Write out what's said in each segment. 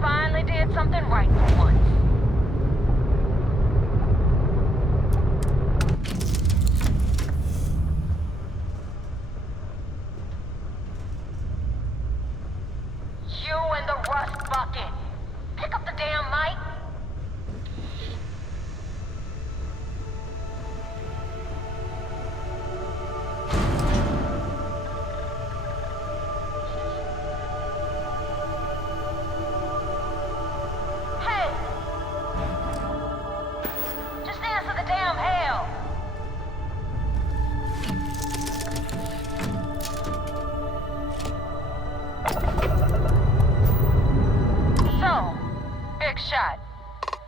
Finally did something right for once. You and the rust bucket. Pick up the damn mic. Shot.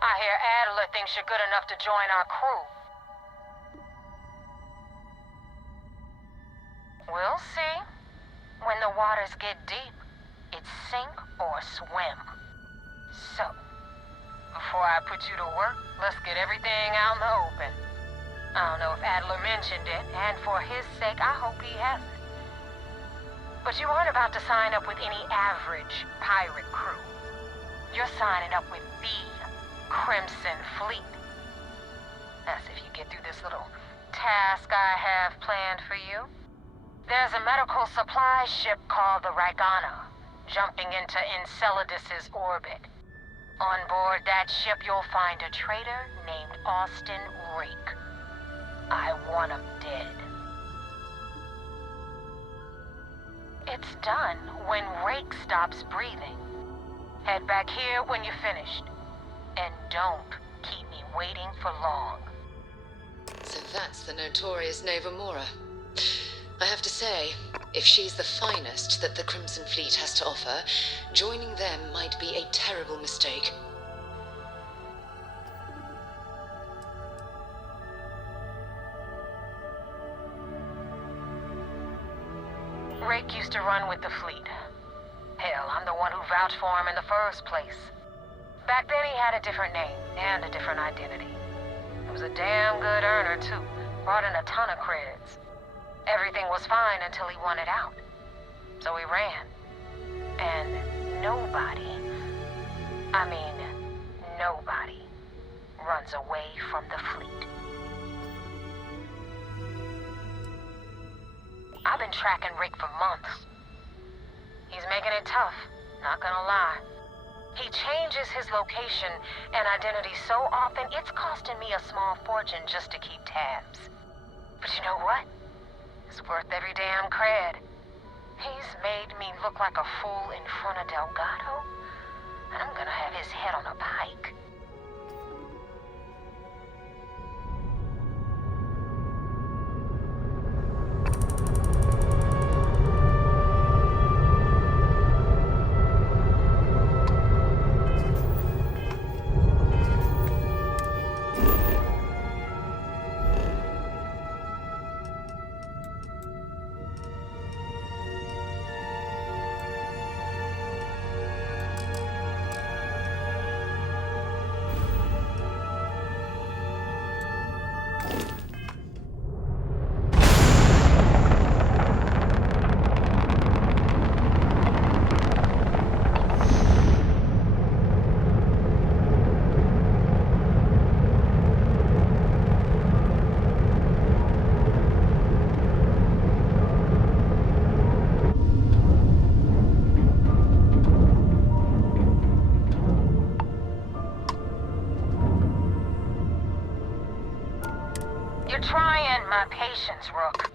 I hear Adler thinks you're good enough to join our crew. We'll see. When the waters get deep, it's sink or swim. So, before I put you to work, let's get everything out in the open. I don't know if Adler mentioned it, and for his sake, I hope he hasn't. But you aren't about to sign up with any average pirate crew. You're signing up with the Crimson Fleet. That's if you get through this little task I have planned for you. There's a medical supply ship called the Ragana, jumping into Enceladus's orbit. On board that ship, you'll find a traitor named Austin Rake. I want him dead. It's done when Rake stops breathing. Head back here when you're finished. And don't keep me waiting for long. So that's the notorious Nova Mora. I have to say, if she's the finest that the Crimson Fleet has to offer, joining them might be a terrible mistake. Rake used to run with the fleet. Hell, I'm the one who vouched for him in the first place. Back then he had a different name and a different identity. He was a damn good earner too. Brought in a ton of creds. Everything was fine until he wanted out. So he ran. And nobody runs away from the fleet. I've been tracking Rick for months. He's making it tough, not gonna lie. He changes his location and identity so often, it's costing me a small fortune just to keep tabs. But you know what? It's worth every damn cred. He's made me look like a fool in front of Delgado, and I'm gonna have his head on a pike. my patience, Rook.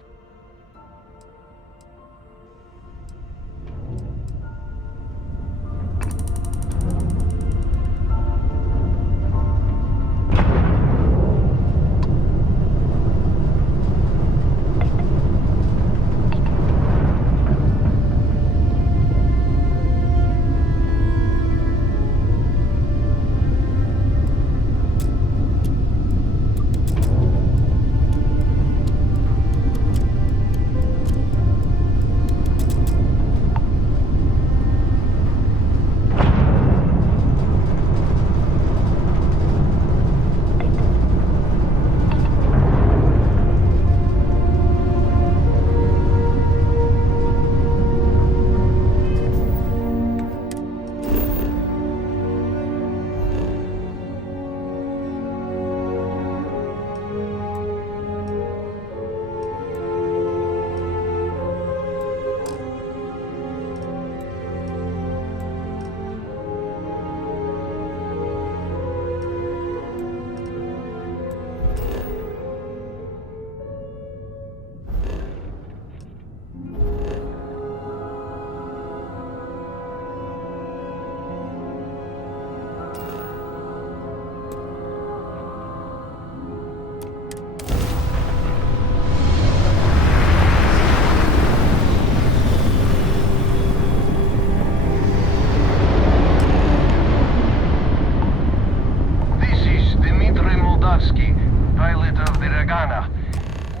Pilot of the Regana.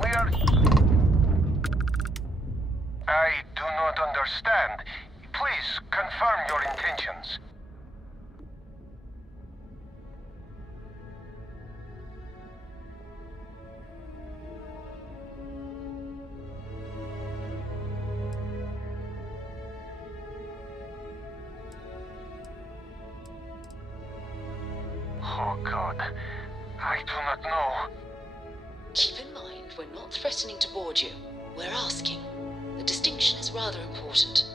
We are... I do not understand. Please, confirm your intentions. Oh, God. I do not know. Keep in mind, we're not threatening to board you. We're asking. The distinction is rather important.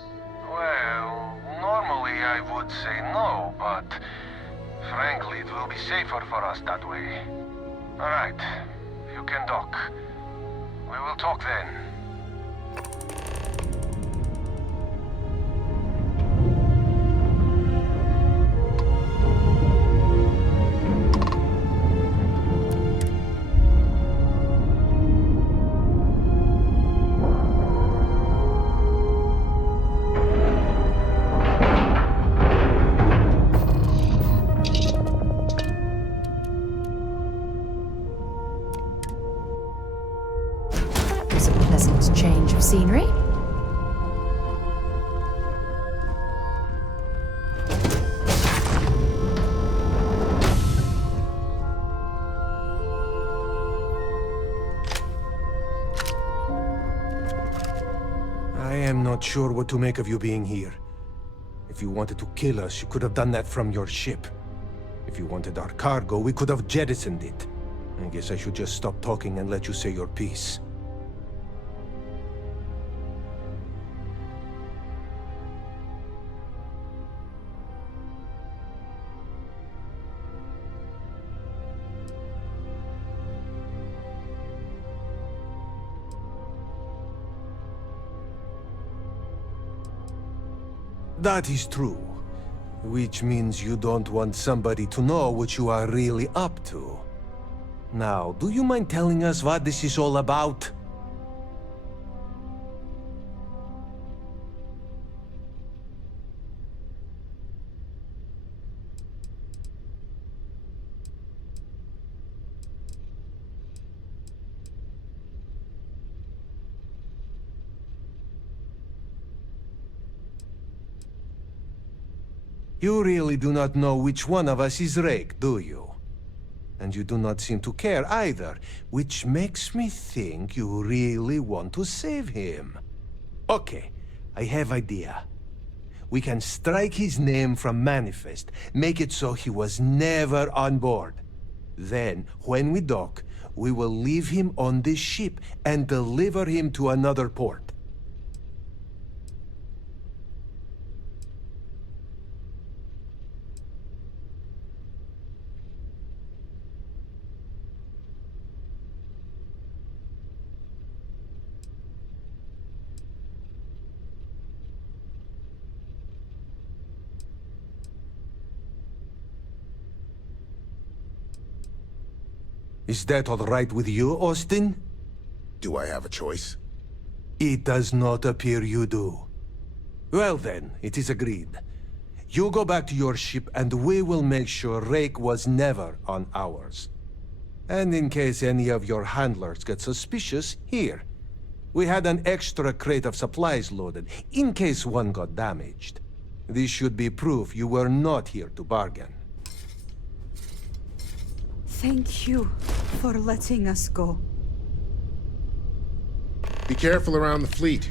Well, normally I would say no, but frankly, it will be safer for us that way. All right, you can dock. We will talk then. Change of scenery. I am not sure what to make of you being here. If you wanted to kill us, you could have done that from your ship. If you wanted our cargo, we could have jettisoned it. I guess I should just stop talking and let you say your piece. That is true. Which means you don't want somebody to know what you are really up to. Now, do you mind telling us what this is all about? You really do not know which one of us is Rake, do you? And you do not seem to care either, which makes me think you really want to save him. Okay, I have idea. We can strike his name from Manifest, make it so he was never on board. Then, when we dock, we will leave him on this ship and deliver him to another port. Is that all right with you, Austin? Do I have a choice? It does not appear you do. Well then, it is agreed. You go back to your ship and we will make sure Rake was never on ours. And in case any of your handlers get suspicious, here. We had an extra crate of supplies loaded, in case one got damaged. This should be proof you were not here to bargain. Thank you for letting us go. Be careful around the fleet.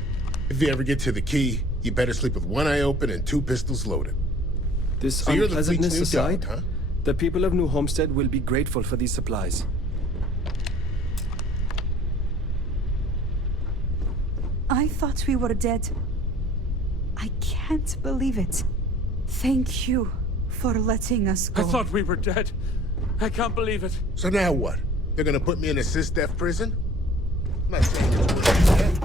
If you ever get to the key, you better sleep with one eye open and two pistols loaded. This So you're the fleet's unpleasantness new aside, dog, huh? the people of New Homestead will be grateful for these supplies. I thought we were dead. I can't believe it. Thank you for letting us go. I thought we were dead. I can't believe it. So now what? They're gonna put me in a sys-def prison? I'm not saying it's worth it.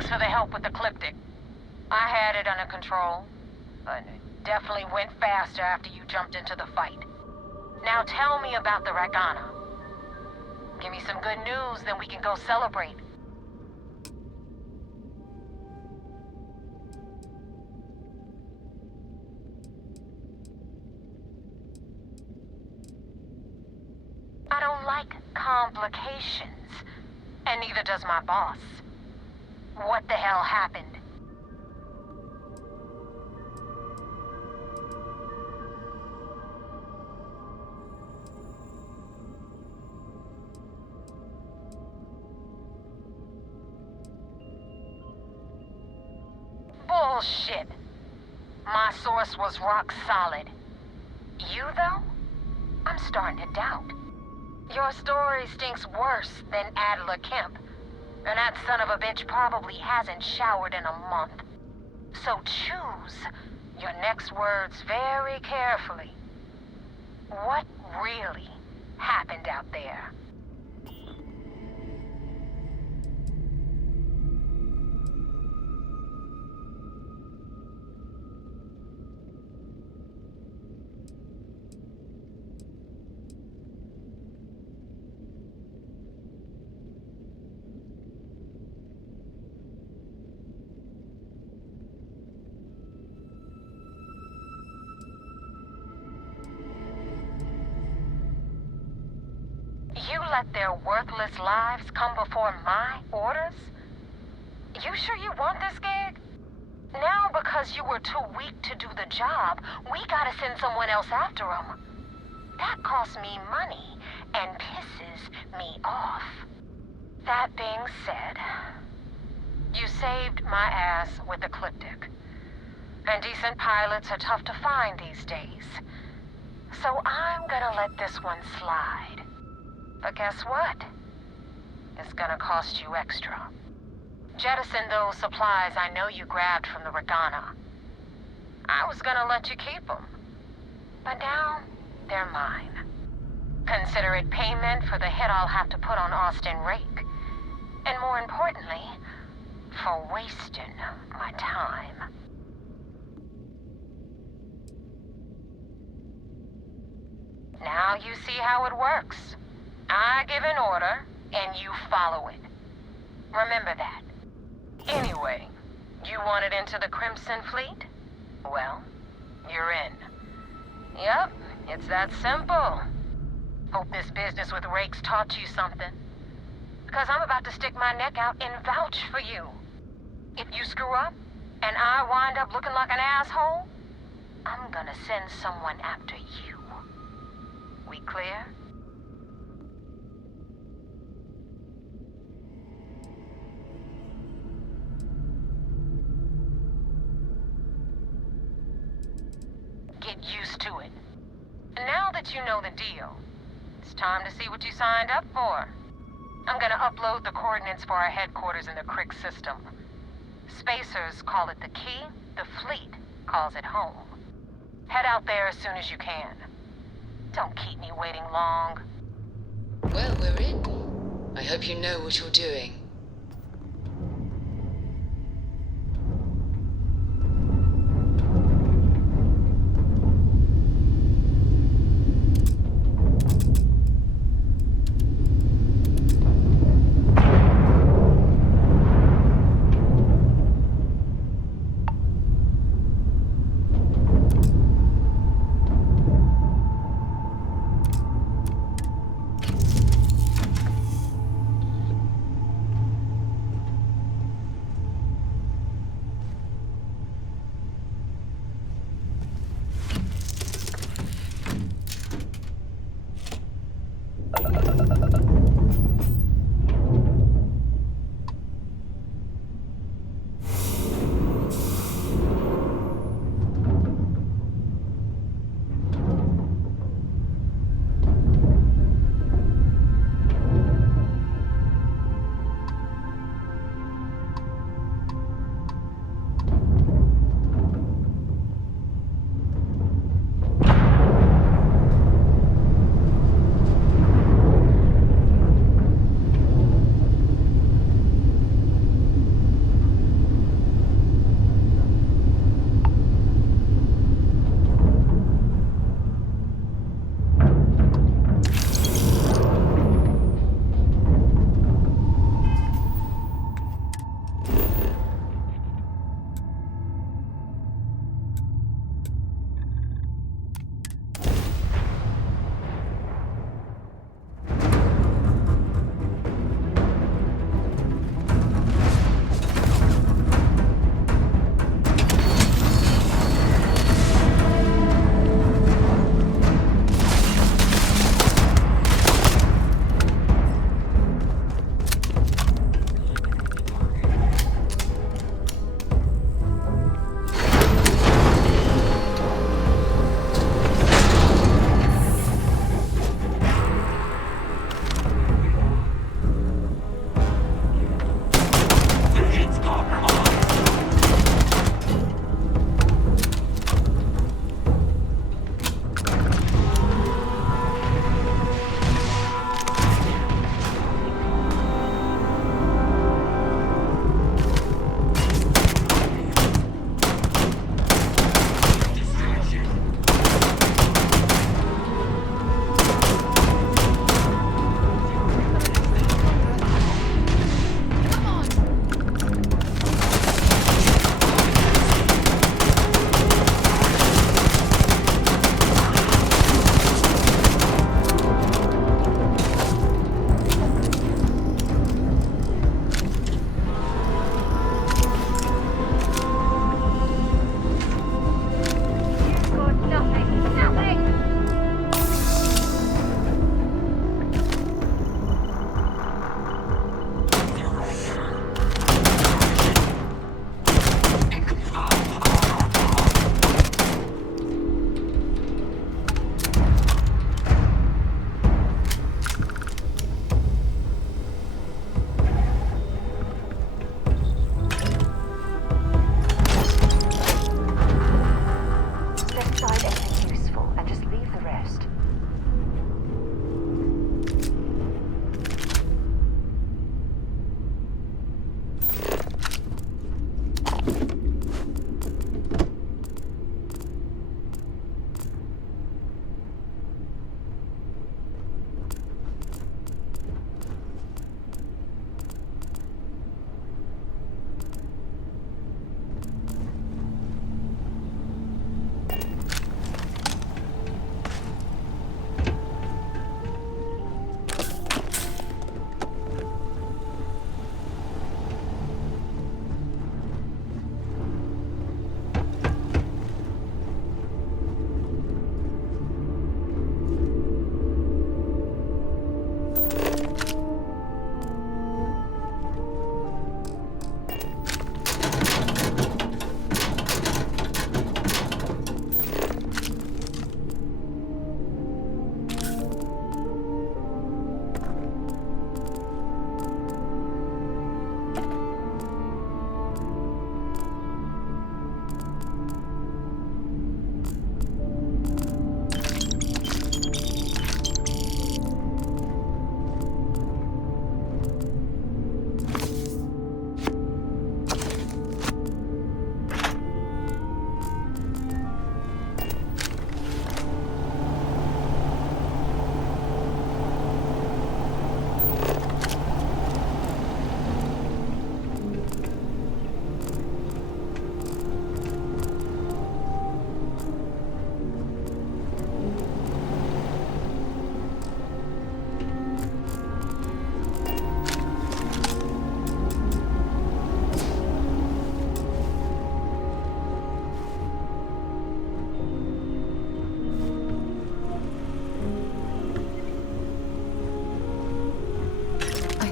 Thanks for the help with the Ecliptic. I had it under control, but it definitely went faster after you jumped into the fight. Now tell me about the Ragana. Give me some good news, then we can go celebrate. I don't like complications, and neither does my boss. What the hell happened? Bullshit. My source was rock solid. You, though? I'm starting to doubt. Your story stinks worse than Adler Kemp. And that son of a bitch probably hasn't showered in a month. So choose your next words very carefully. What really happened out there? You let their worthless lives come before my orders? You sure you want this gig? Now because you were too weak to do the job, we gotta send someone else after them. That costs me money and pisses me off. That being said, you saved my ass with Ecliptic. And decent pilots are tough to find these days. So I'm gonna let this one slide. But guess what? It's gonna cost you extra. Jettison those supplies I know you grabbed from the Ragana. I was gonna let you keep them. But now, they're mine. Consider it payment for the hit I'll have to put on Austin Rake. And more importantly, for wasting my time. Now you see how it works. I give an order, and you follow it. Remember that. Anyway, you wanted into the Crimson Fleet? Well, you're in. Yep, it's that simple. Hope this business with Rakes taught you something. Because I'm about to stick my neck out and vouch for you. If you screw up, and I wind up looking like an asshole, I'm gonna send someone after you. We clear? Get used to it. Now that you know the deal, it's time to see what you signed up for. I'm gonna upload the coordinates for our headquarters in the Crick system. Spacers call it the key, the fleet calls it home. Head out there as soon as you can. Don't keep me waiting long. Well, we're in. I hope you know what you're doing.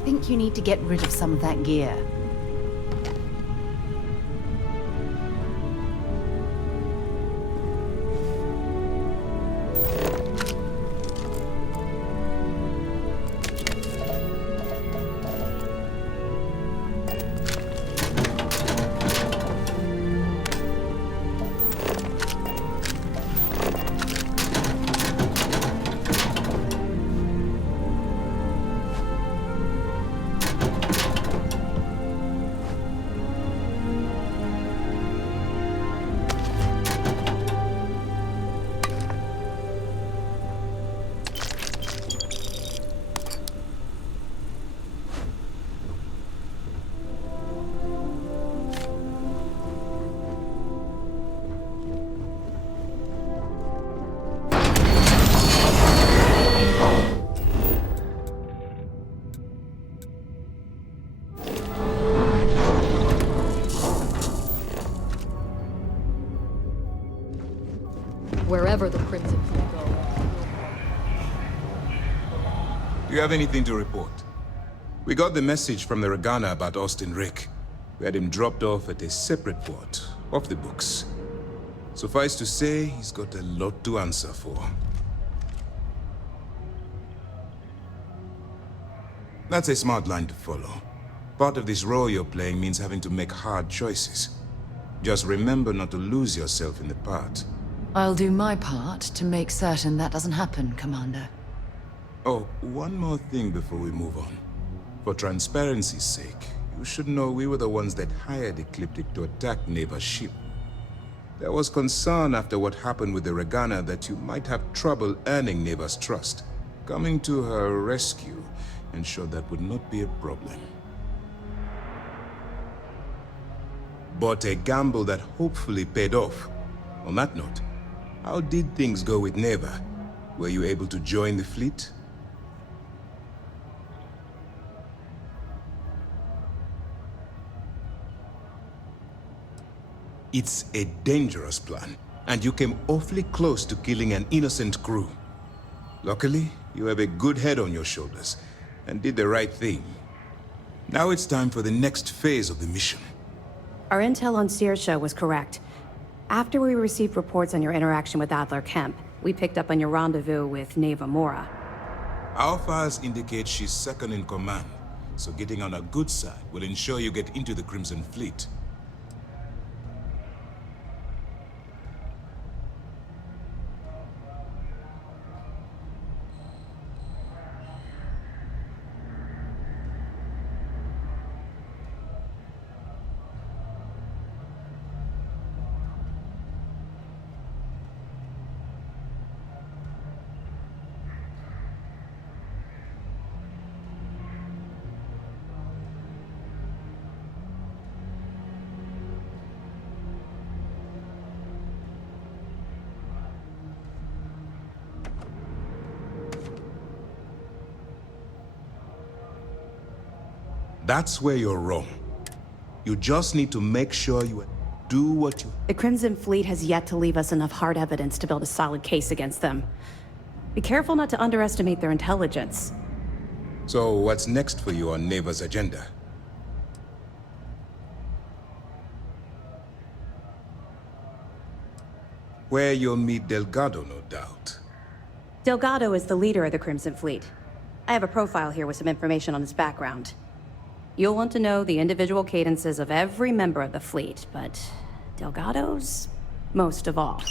think you need to get rid of some of that gear. Wherever the Crimson Fleet go. Do you have anything to report? We got the message from the Regana about Austin Rick. We had him dropped off at a separate port, off the books. Suffice to say, he's got a lot to answer for. That's a smart line to follow. Part of this role you're playing means having to make hard choices. Just remember not to lose yourself in the part. I'll do my part to make certain that doesn't happen, Commander. Oh, one more thing before we move on. For transparency's sake, you should know we were the ones that hired Ecliptic to attack Neva's ship. There was concern after what happened with the Regana that you might have trouble earning Neva's trust. Coming to her rescue ensured that would not be a problem. But a gamble that hopefully paid off. On that note, how did things go with Neva? Were you able to join the fleet? It's a dangerous plan, and you came awfully close to killing an innocent crew. Luckily, you have a good head on your shoulders, and did the right thing. Now it's time for the next phase of the mission. Our intel on Saoirse was correct. After we received reports on your interaction with Adler Kemp, we picked up on your rendezvous with Neva Mora. Our files indicate she's second in command, so getting on her good side will ensure you get into the Crimson Fleet. That's where you're wrong. You just need to make sure you do what you... The Crimson Fleet has yet to leave us enough hard evidence to build a solid case against them. Be careful not to underestimate their intelligence. So what's next for you on Neva's agenda? Where you'll meet Delgado, no doubt. Delgado is the leader of the Crimson Fleet. I have a profile here with some information on his background. You'll want to know the individual cadences of every member of the fleet, but Delgado's most of all.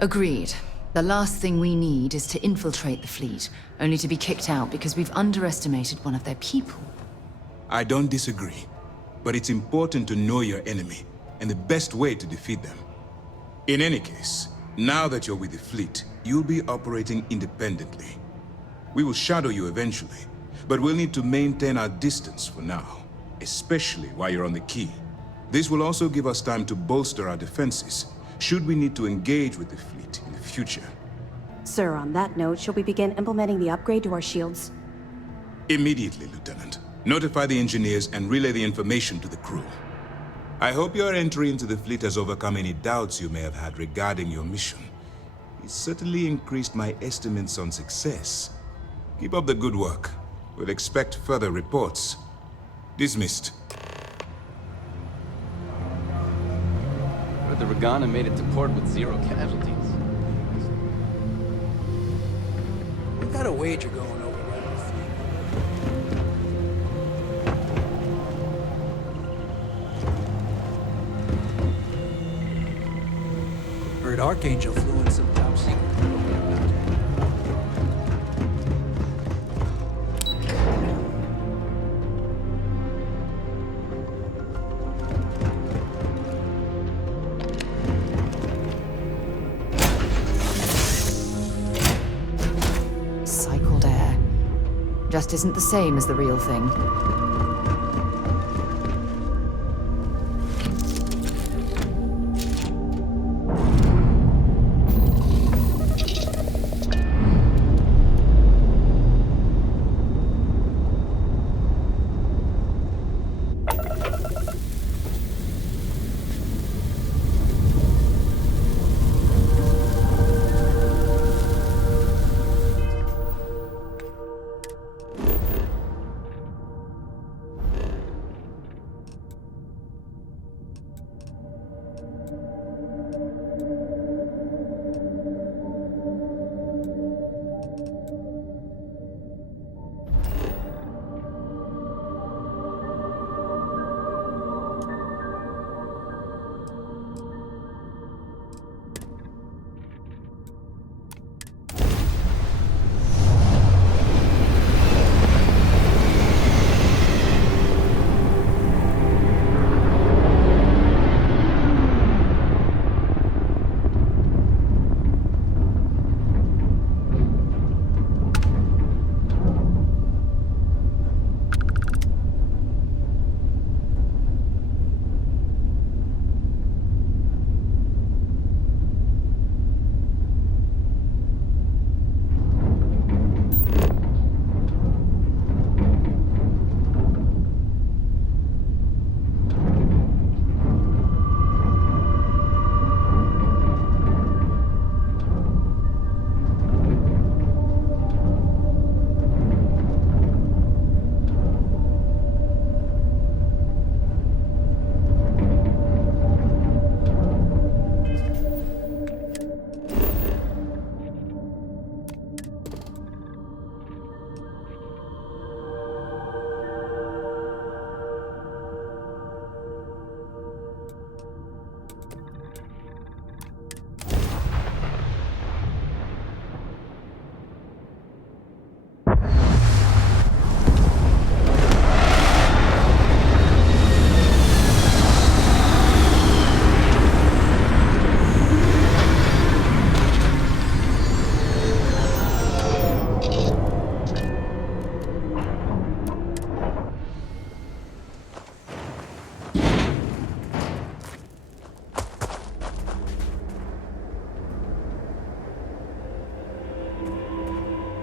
Agreed. The last thing we need is to infiltrate the fleet, only to be kicked out because we've underestimated one of their people. I don't disagree, but it's important to know your enemy, and the best way to defeat them. In any case, now that you're with the fleet, you'll be operating independently. We will shadow you eventually, but we'll need to maintain our distance for now, especially while you're on the key. This will also give us time to bolster our defenses, should we need to engage with the fleet in the future. Sir, on that note, shall we begin implementing the upgrade to our shields? Immediately, Lieutenant. Notify the engineers and relay the information to the crew. I hope your entry into the fleet has overcome any doubts you may have had regarding your mission. It certainly increased my estimates on success. Keep up the good work. We'll expect further reports. Dismissed. But the Regana made it to port with 0 casualties. We got a wager going over there. Heard Archangel flew in some top secret. Cycled air. Just isn't the same as the real thing.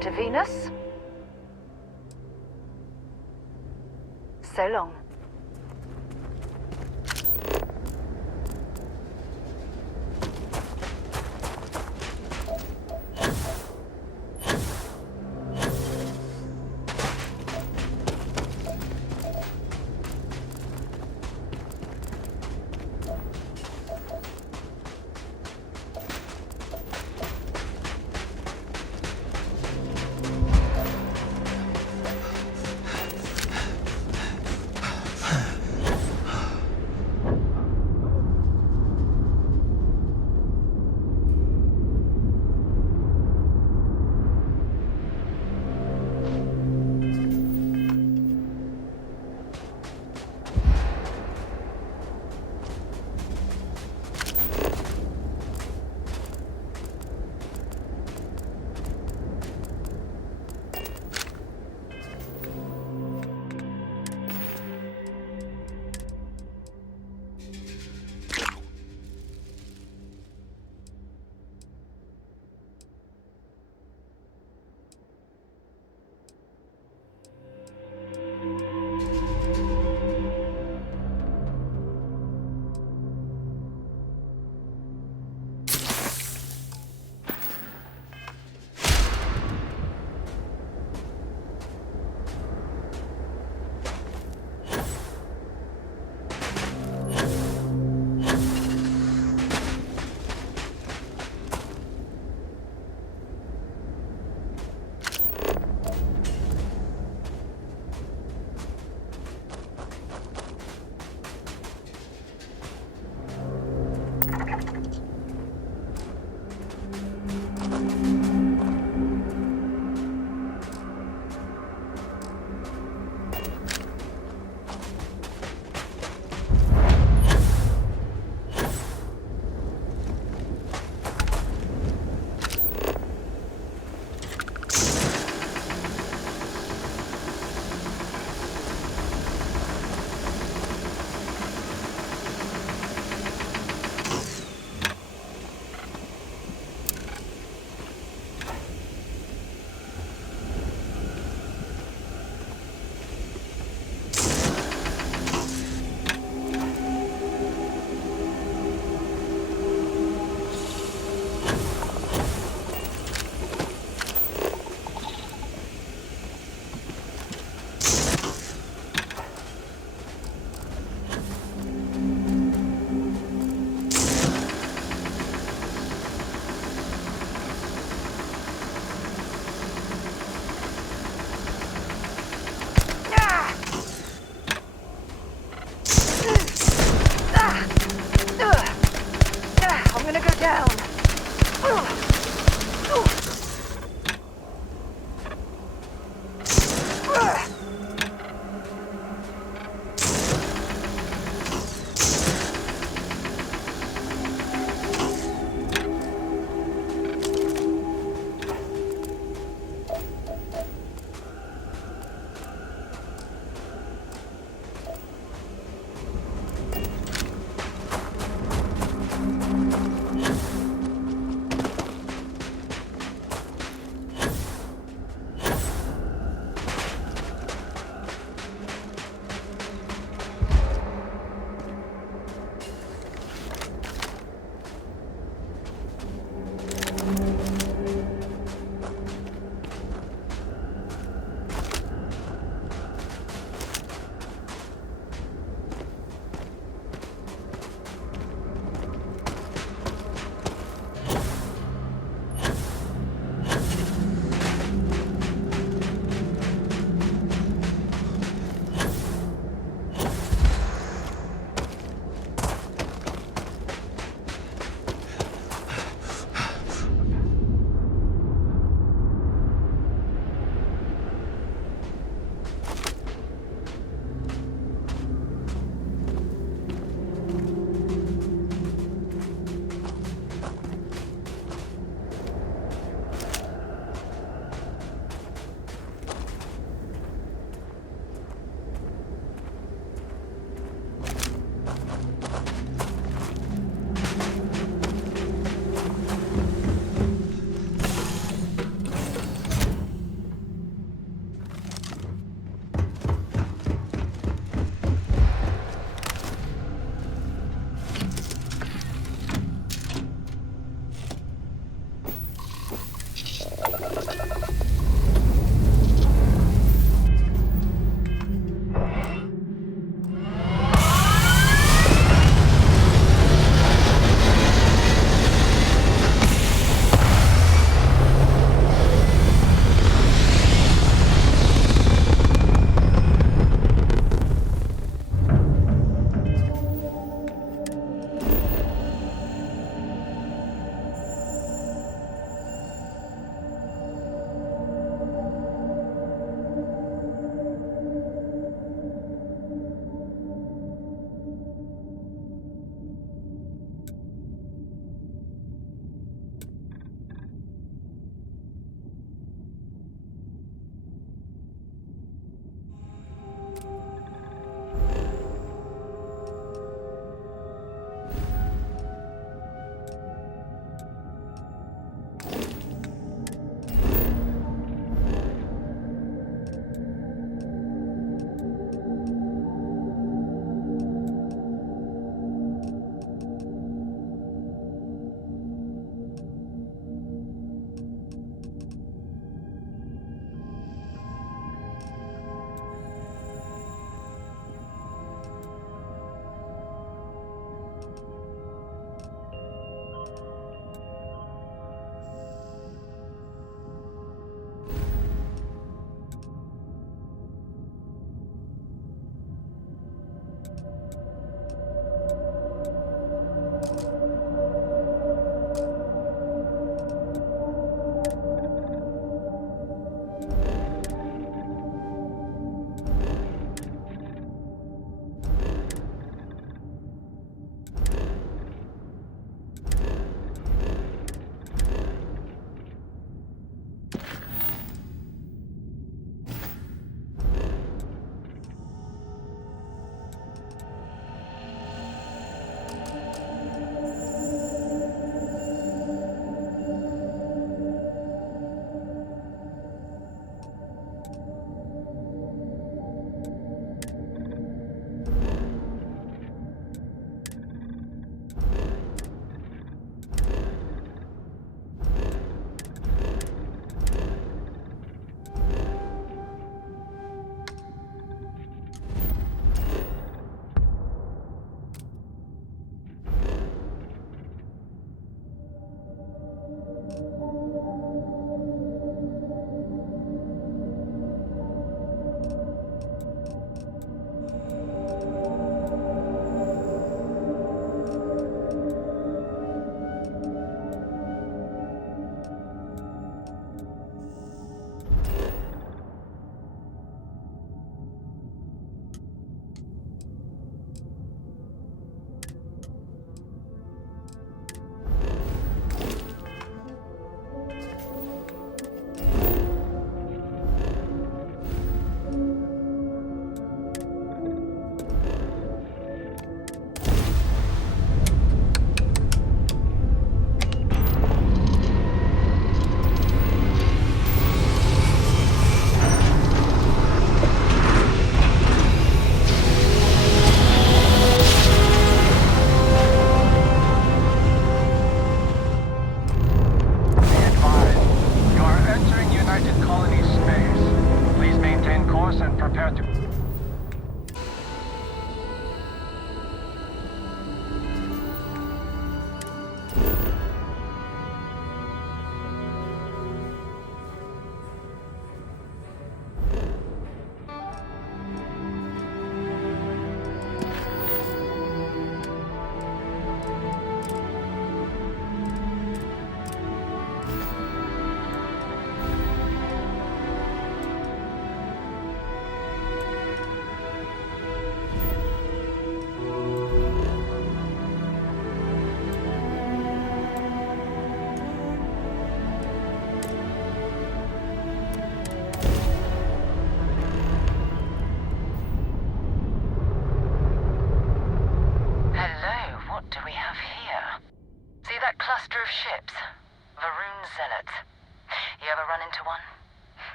To Venus? So long.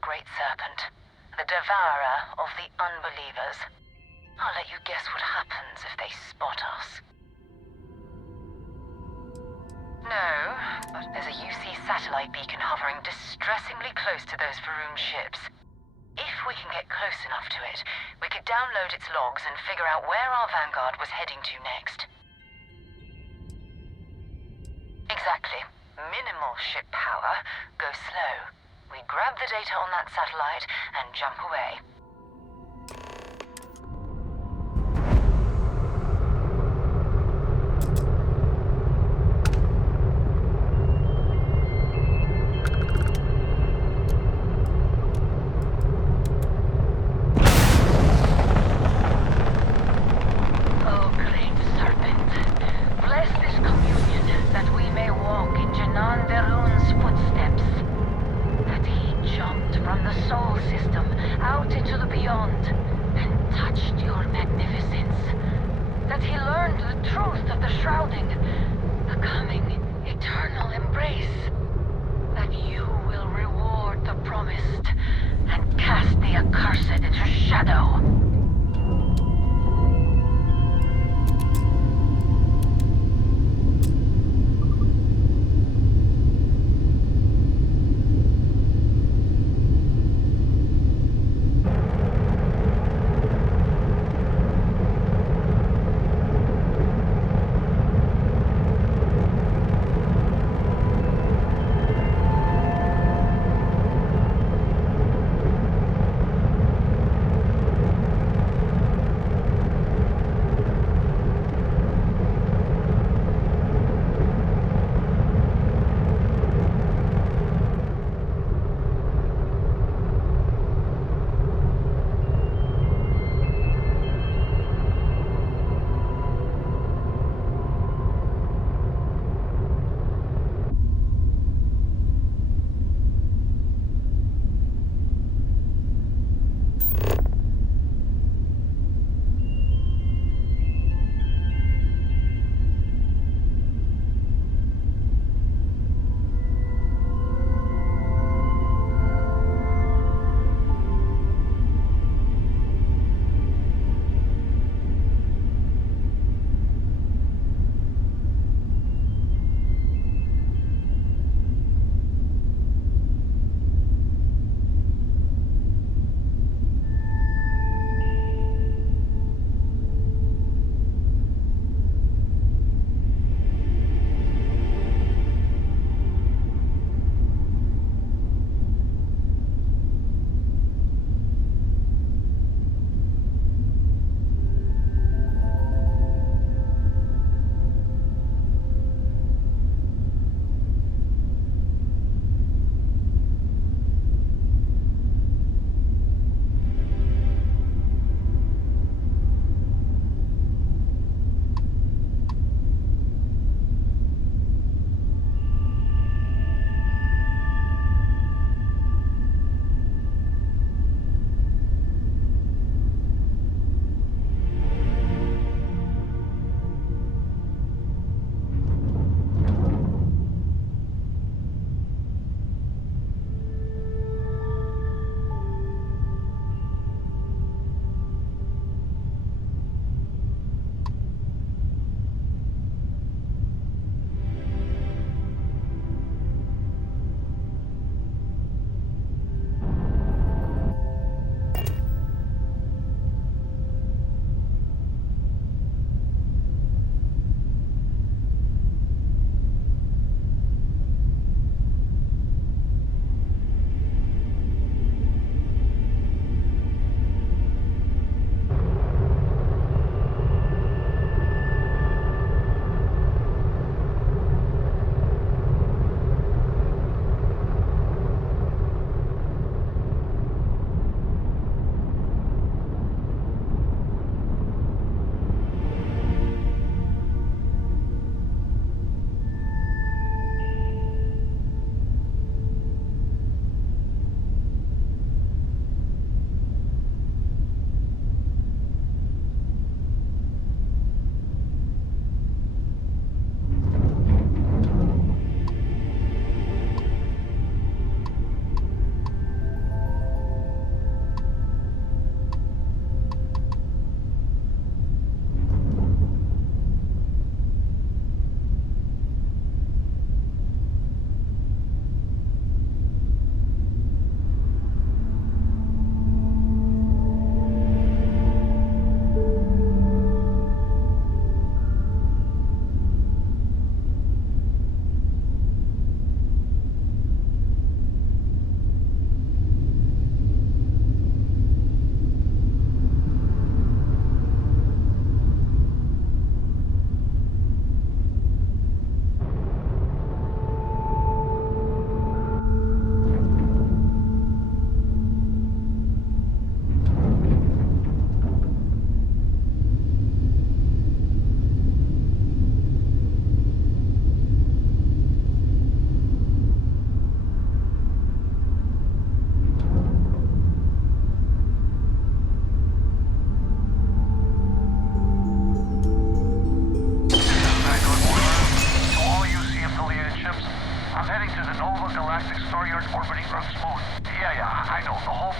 the Great Serpent, the devourer of the unbelievers. I'll let you guess what happens if they spot us. No, but there's a UC satellite beacon hovering distressingly close to those Faroon ships. If we can get close enough to it, we could download its logs and figure out where our vanguard was heading to next. Exactly. Minimal ship power, go slow. We grab the data on that satellite and jump away. Oh, great serpent, bless this communion that we may walk in Janan Verun's footsteps. That he jumped from the soul system out into the beyond and touched your magnificence. That he learned the truth of the shrouding, the coming eternal embrace. That you will reward the promised and cast the accursed into shadow.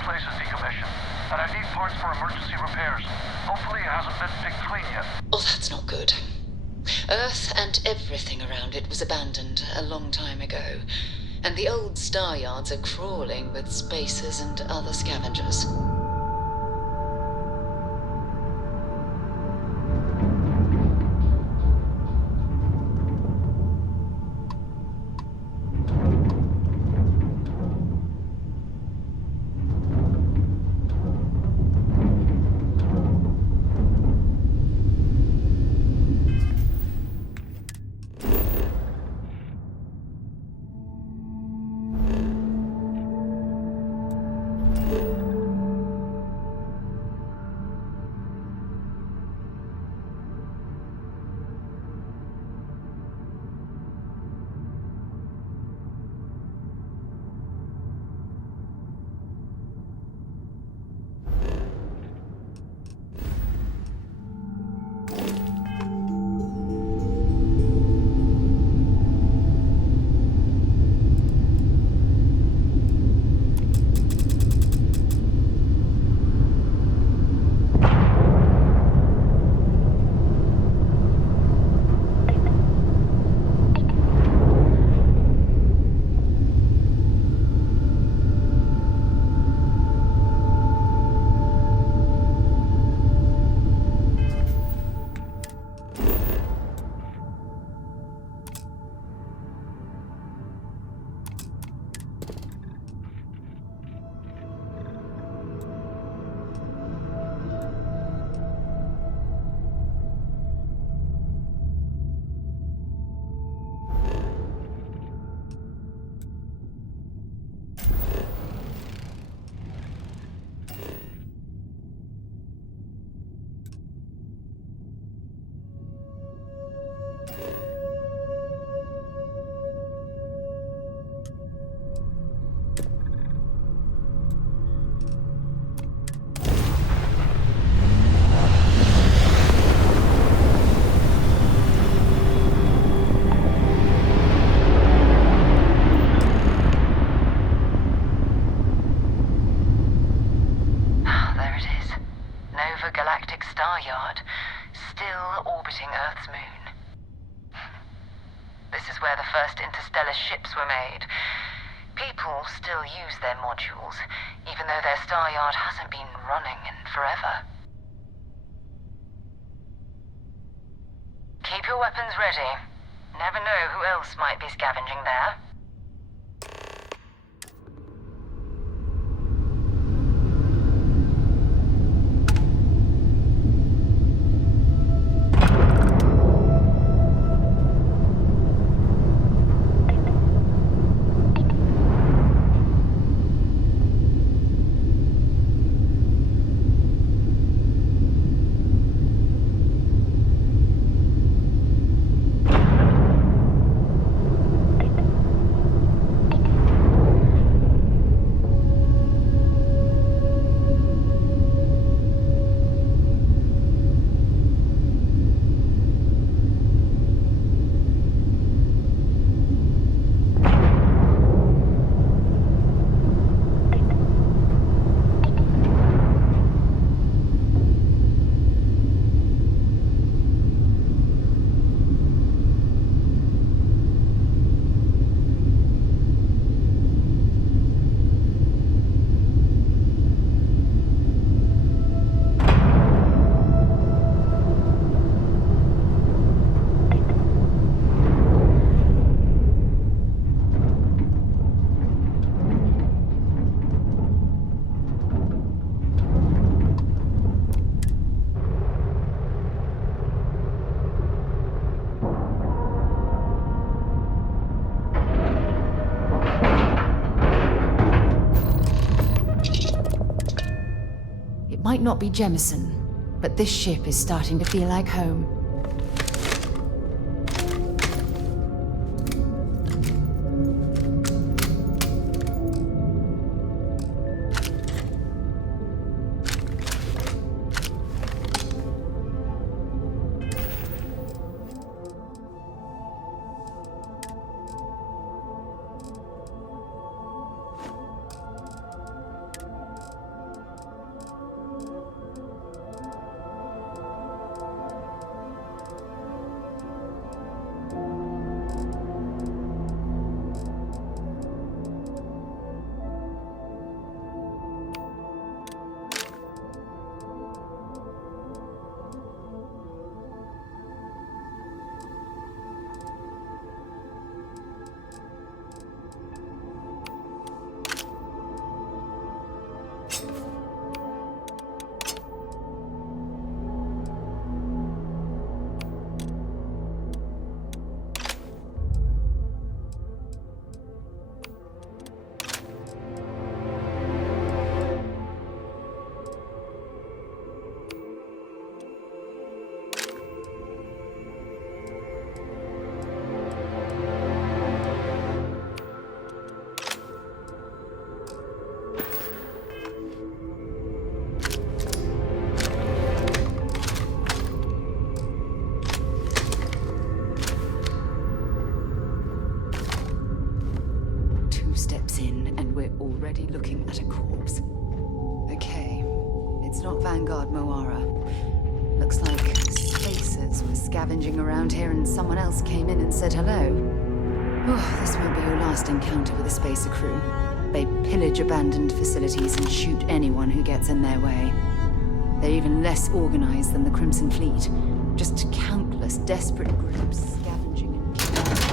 place is decommissioned, and I need parts for emergency repairs. Hopefully it hasn't been picked clean yet. Oh, that's not good. Earth and everything around it was abandoned a long time ago, and the old star yards are crawling with spacers and other scavengers. Ships were made. People still use their modules, even though their star yard hasn't been running in forever. Keep your weapons ready. Never know who else might be scavenging there. Might not be Jemison, but this ship is starting to feel like home. not Vanguard Moara. Looks like spacers were scavenging around here and someone else came in and said hello. Oh, this won't be your last encounter with a spacer crew. They pillage abandoned facilities and shoot anyone who gets in their way. They're even less organized than the Crimson Fleet. Just countless desperate groups scavenging and killing.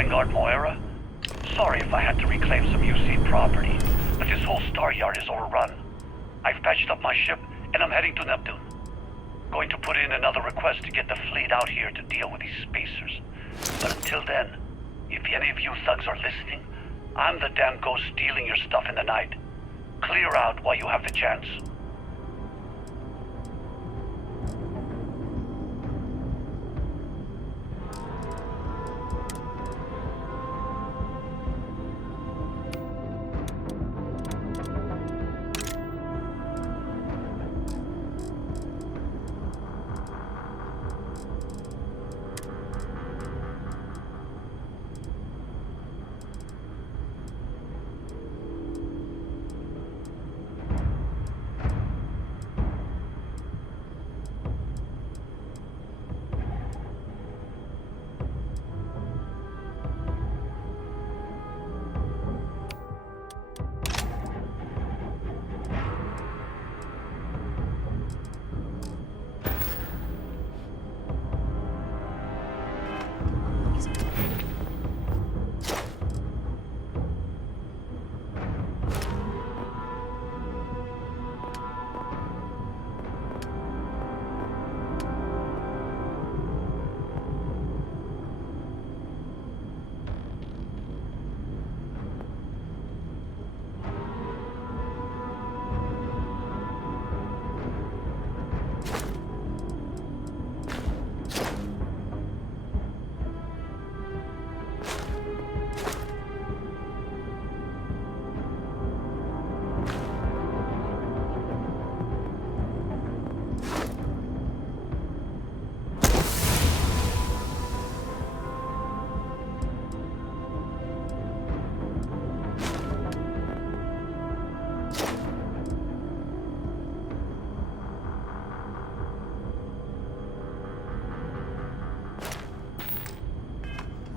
Vanguard Moira? Sorry if I had to reclaim some UC property, but this whole star yard is overrun. I've patched up my ship, and I'm heading to Neptune. Going to put in another request to get the fleet out here to deal with these spacers. But until then, if any of you thugs are listening, I'm the damn ghost stealing your stuff in the night. Clear out while you have the chance.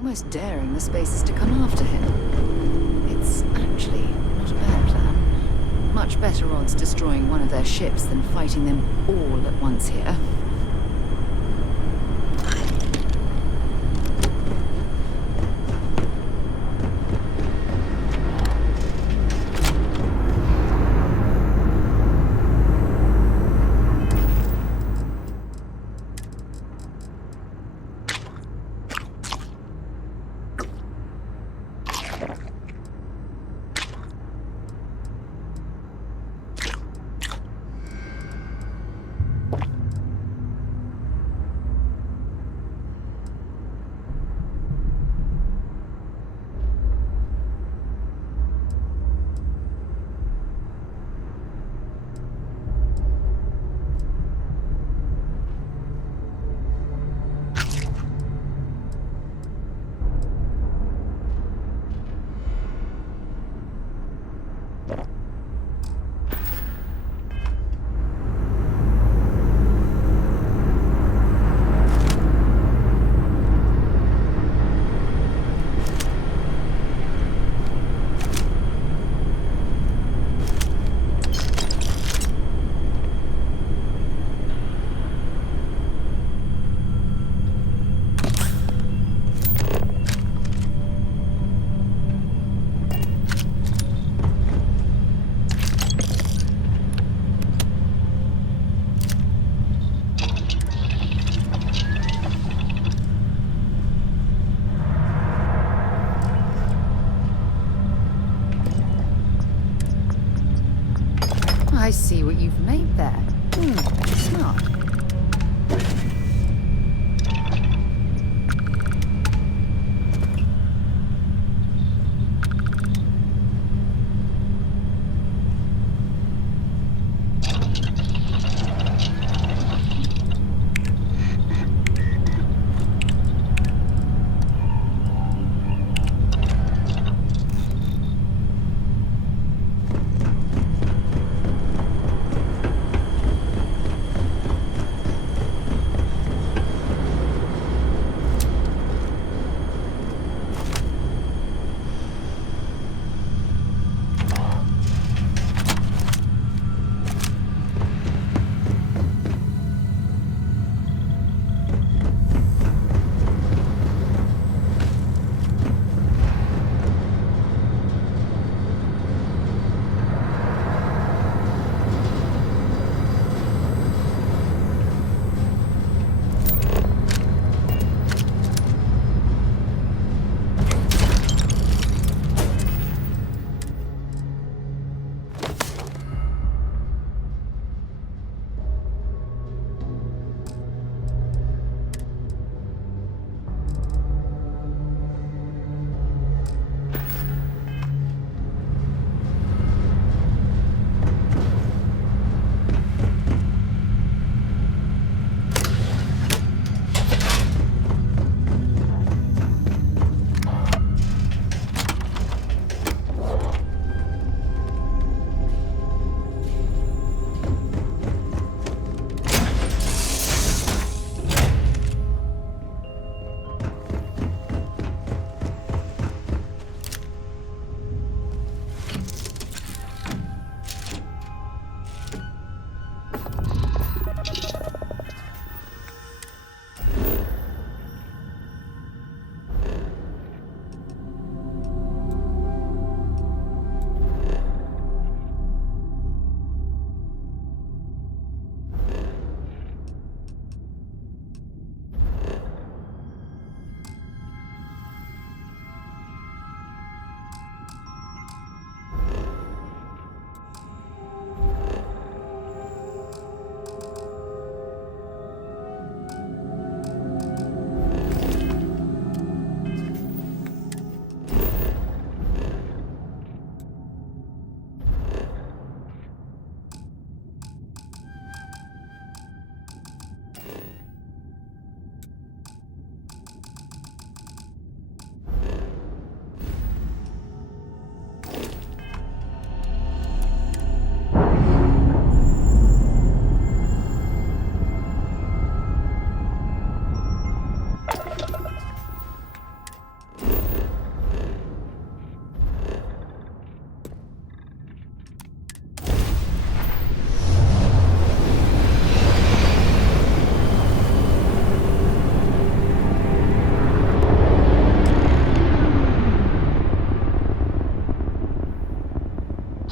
Almost daring the spacers to come after him. It's actually not a bad plan. Much better odds destroying one of their ships than fighting them all at once here. I see what you've made there. Smart.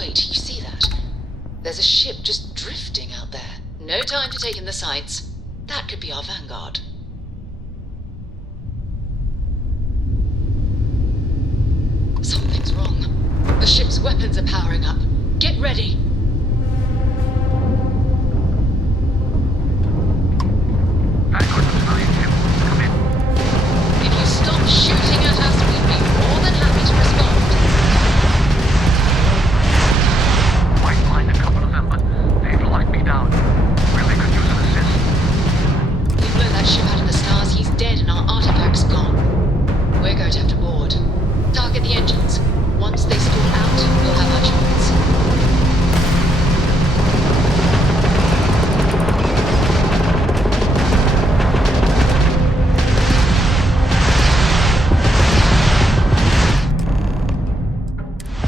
Wait, you see that? There's a ship just drifting out there. No time to take in the sights. That could be our vanguard. Something's wrong. The ship's weapons are powering up. Get ready. If you stop shooting at us, we'd be more than happy to respond. Might find a couple of them, but they've locked me down. Really could use an assist. We blow that ship out of the stars, he's dead and our artifact's gone. We're going to have to board. Target the engines. Once they stall out, we'll have our chance.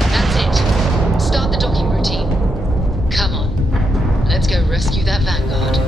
That's it. Start the docking routine. Come on. Let's go rescue that vanguard.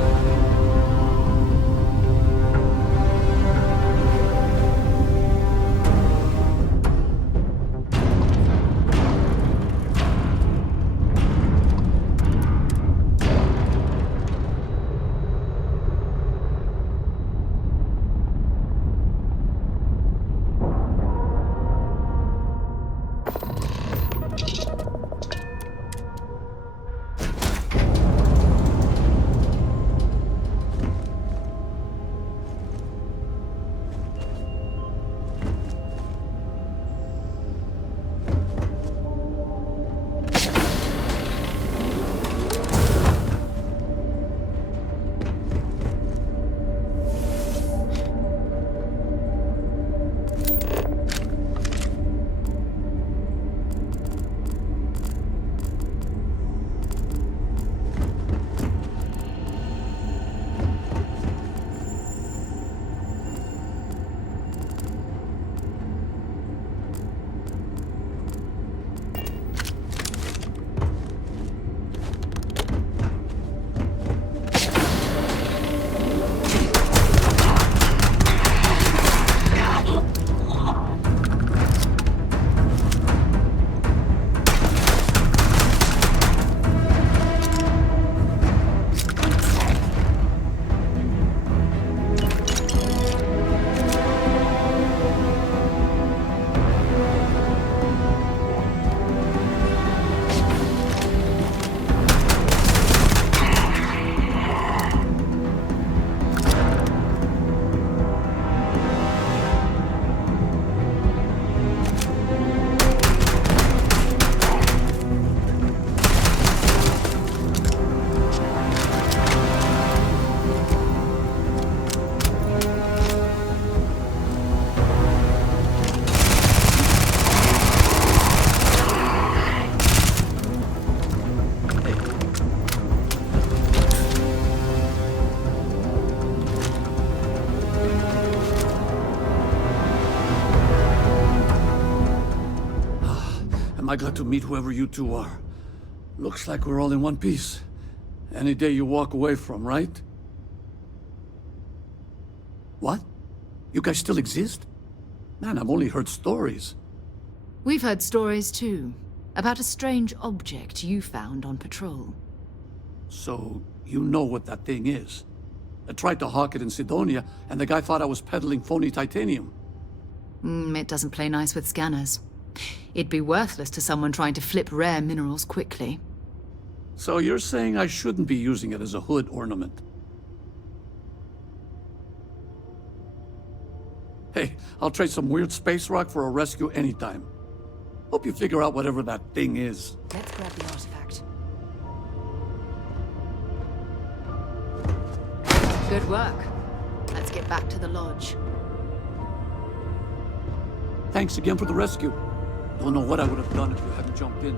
Am I glad to meet whoever you two are. Looks like we're all in one piece. Any day you walk away from, right? What? You guys still exist? Man, I've only heard stories. We've heard stories too, about a strange object you found on patrol. So, you know what that thing is? I tried to hawk it in Sidonia, and the guy thought I was peddling phony titanium. It doesn't play nice with scanners. It'd be worthless to someone trying to flip rare minerals quickly. So you're saying I shouldn't be using it as a hood ornament? Hey, I'll trade some weird space rock for a rescue anytime. Hope you figure out whatever that thing is. Let's grab the artifact. Good work. Let's get back to the lodge. Thanks again for the rescue. Don't know what I would have done if you hadn't jumped in.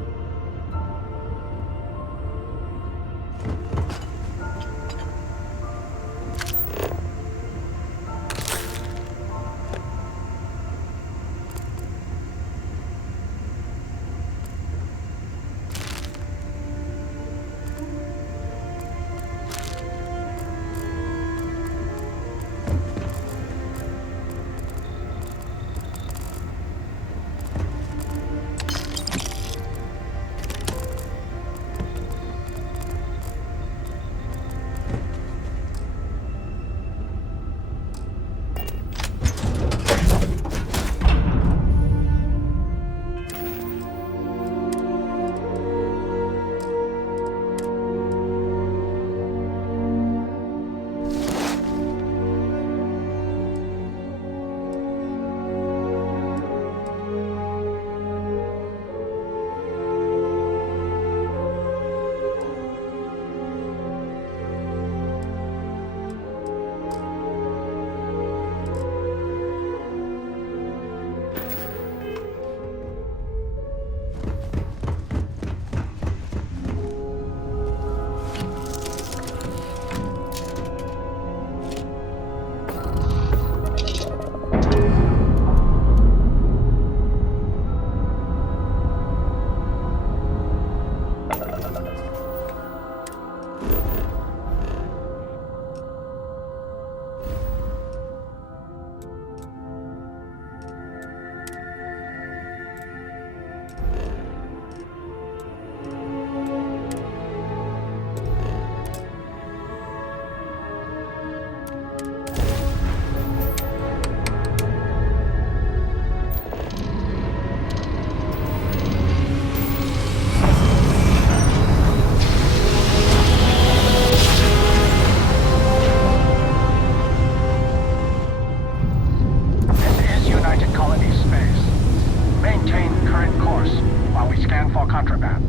current course while we scan for contraband.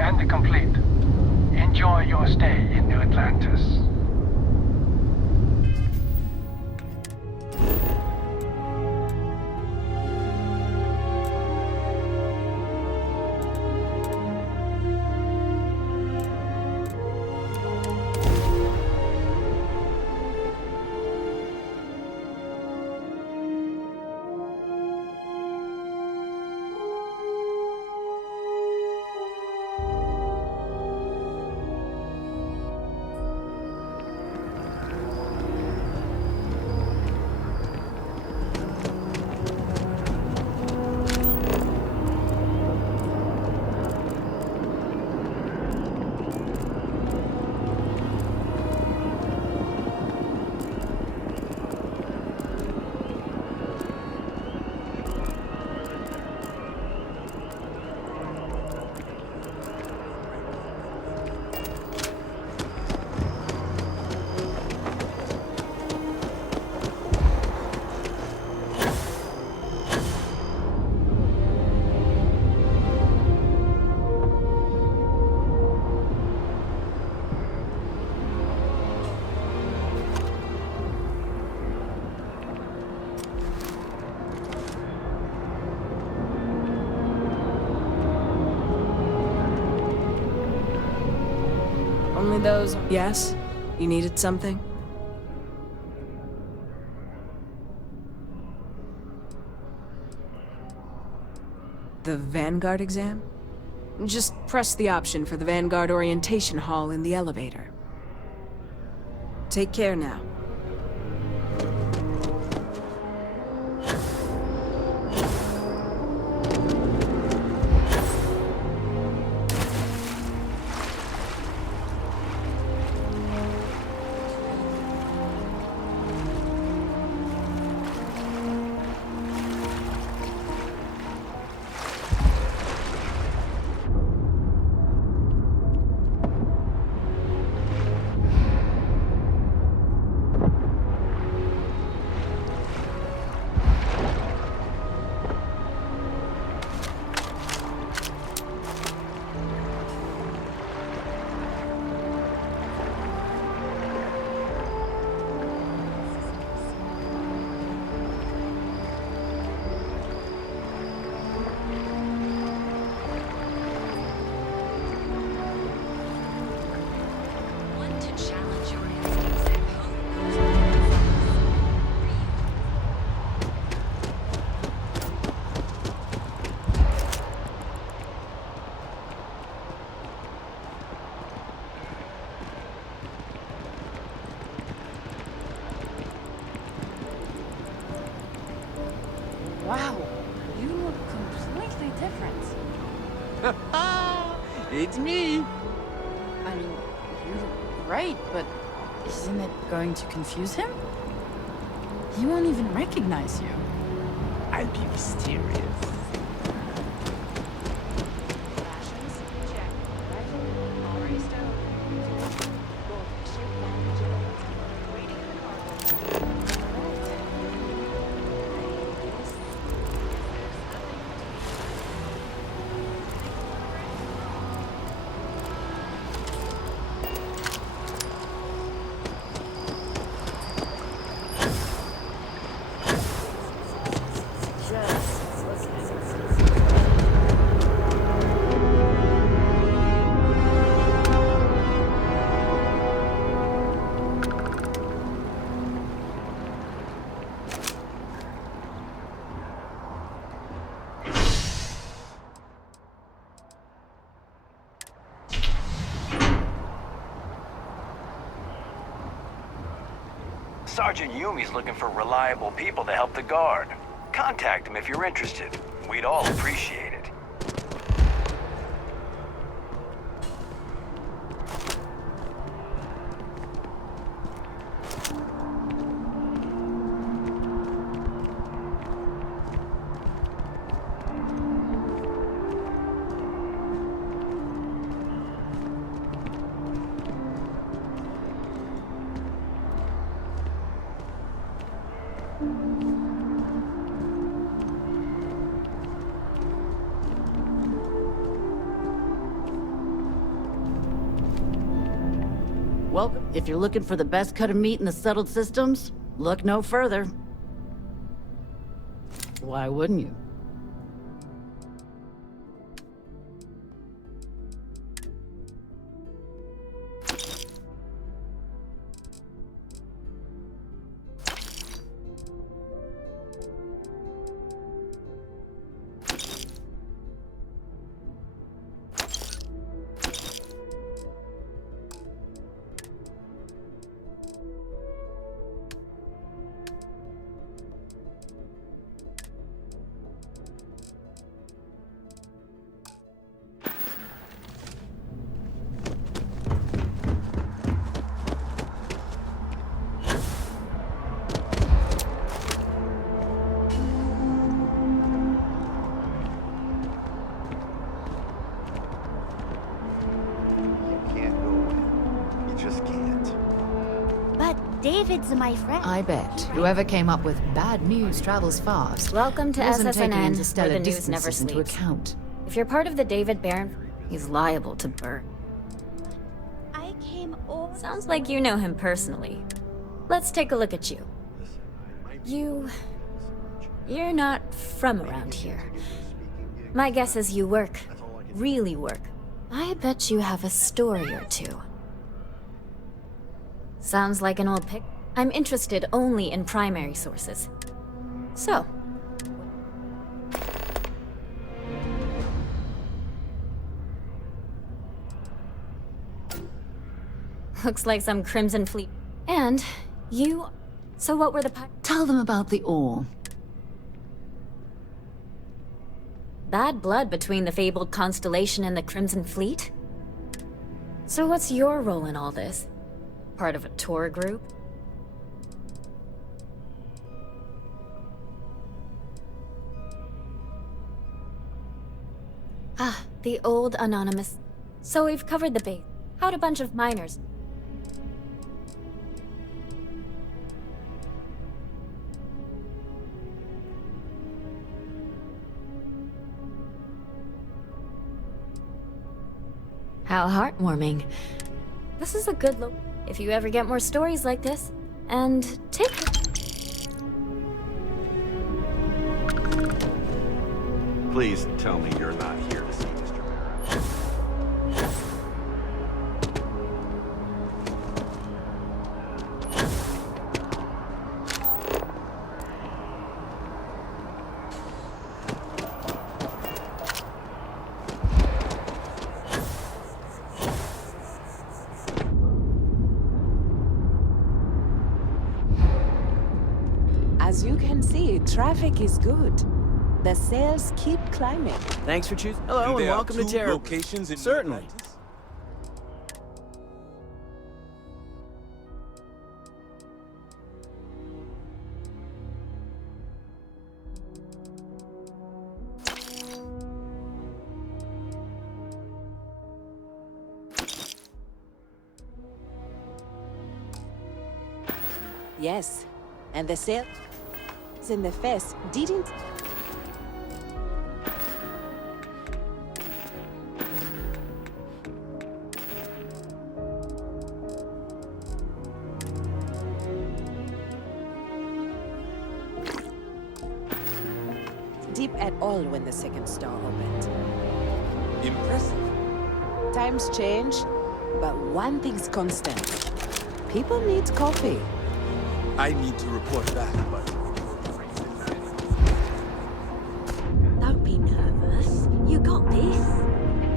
And complete. Enjoy your stay in New Atlantis. Only those... Yes? You needed something? The Vanguard exam? Just press the option for the Vanguard orientation hall in the elevator. Take care now. Wow, you look completely different. It's me. I mean, you look great, but isn't it going to confuse him? He won't even recognize you. I'll be mysterious. Sergeant Yumi's looking for reliable people to help the guard. Contact him if you're interested. We'd all appreciate it. Well, if you're looking for the best cut of meat in the settled systems, look no further. Why wouldn't you? David's my friend. I bet. Whoever came up with bad news travels fast. Welcome to wasn't taking SSNN, interstellar where the news never distances into sleeps. account. If you're part of the David Barron, he's liable to burn. I came over. Sounds like you know him personally. Let's take a look at you. You're not from around here. My guess is you work. Really work. I bet you have a story or two. Sounds like an old pic. I'm interested only in primary sources. So. Looks like some Crimson Fleet. And you... So what were the Tell them about the ore. Bad blood between the fabled Constellation and the Crimson Fleet? So what's your role in all this? Part of a tour group? Ah, the old anonymous. So we've covered the base. How'd a bunch of miners? How heartwarming. This is a good look. If you ever get more stories like this, and take Please tell me you're not here to see Mr. Barron. As you can see, traffic is good. The sales keep climbing. Thanks for choosing. Hello and welcome to Terra. Locations in Certainly. Yes, and the sales in the fest didn't. Deep at all when the second store opened. Impressive. Times change, but one thing's constant. People need coffee. I need to report back, but... Don't be nervous. You got this.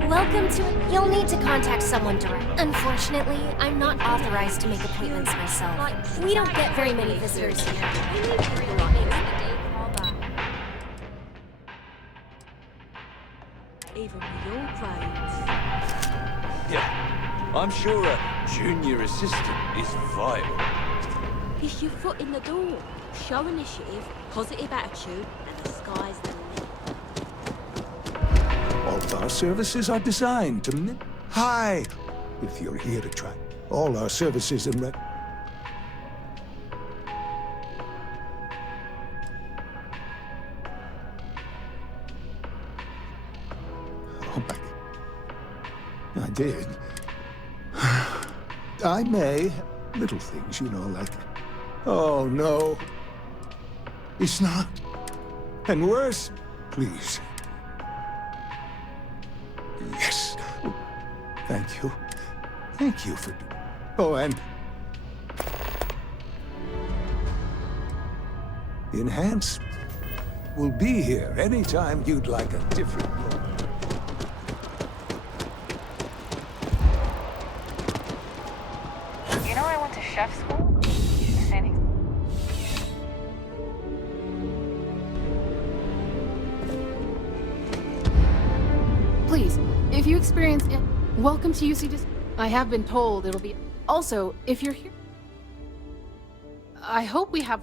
Welcome to... You'll need to contact someone direct. Unfortunately, I'm not authorized to make appointments myself. We don't get very many visitors here. Even with your brains. Yeah, I'm sure a junior assistant is vital. It's your foot in the door. Show initiative, positive attitude, and the sky's the limit. All of our services are designed to Hi! If you're here to try, all our services and Oh my... I did. I may. Little things, you know, like... Oh, no. It's not. And worse, please. Yes. Thank you. Thank you for... Oh, and... Enhance will be here anytime you'd like a different role. You know I went to chef school? Please, if you experience it, welcome to UC I have been told it'll be... Also, if you're here... I hope we have...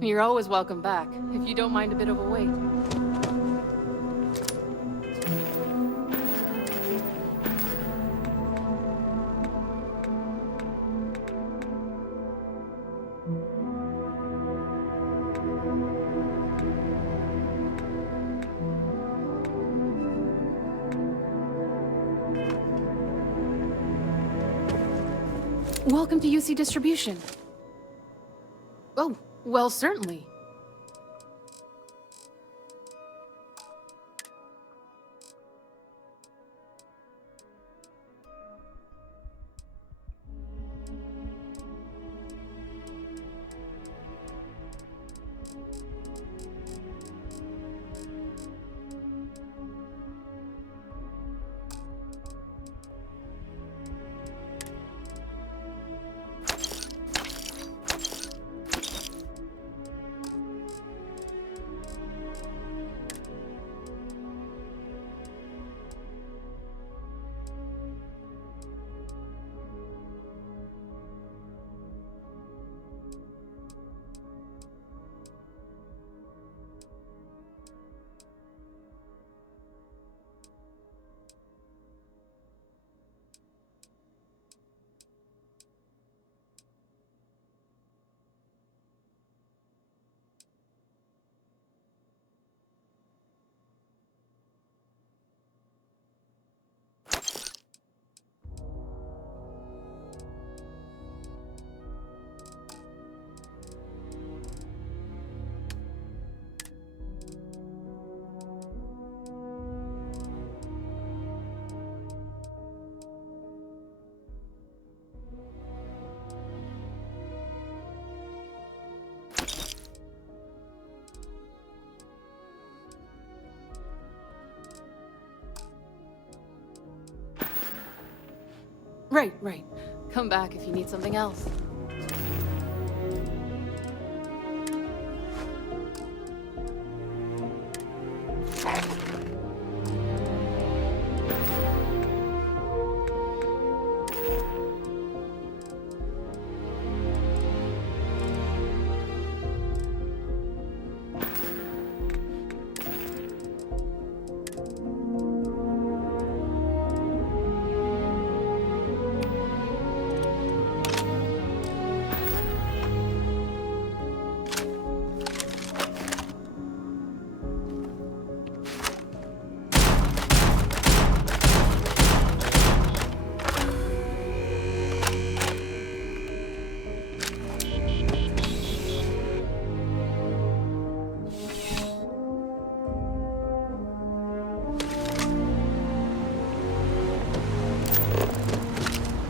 You're always welcome back, if you don't mind a bit of a wait. Welcome to UC Distribution. Oh, well, certainly. Right. Come back if you need something else.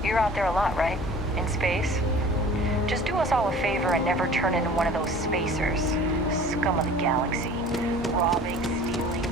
You're out there a lot, right? In space? Just do us all a favor and never turn into one of those spacers. Scum of the galaxy. Robbing, stealing,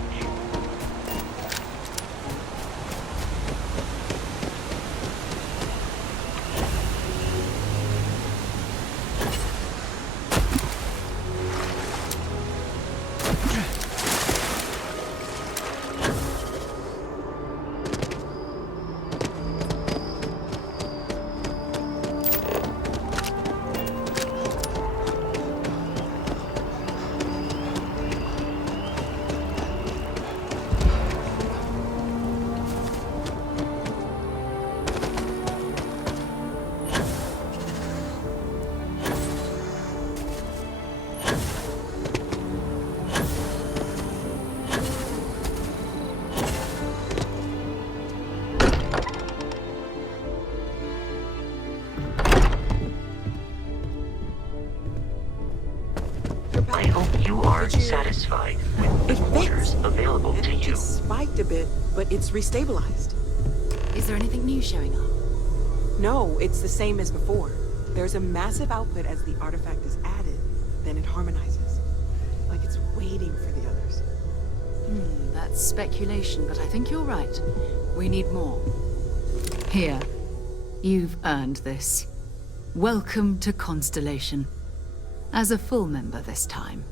I hope you are satisfied with the orders available to you. It spiked a bit, but it's restabilized. Is there anything new showing up? No, it's the same as before. There's a massive output as the artifact is added, then it harmonizes. Like it's waiting for the others. That's speculation, but I think you're right. We need more. Here. You've earned this. Welcome to Constellation. As a full member this time.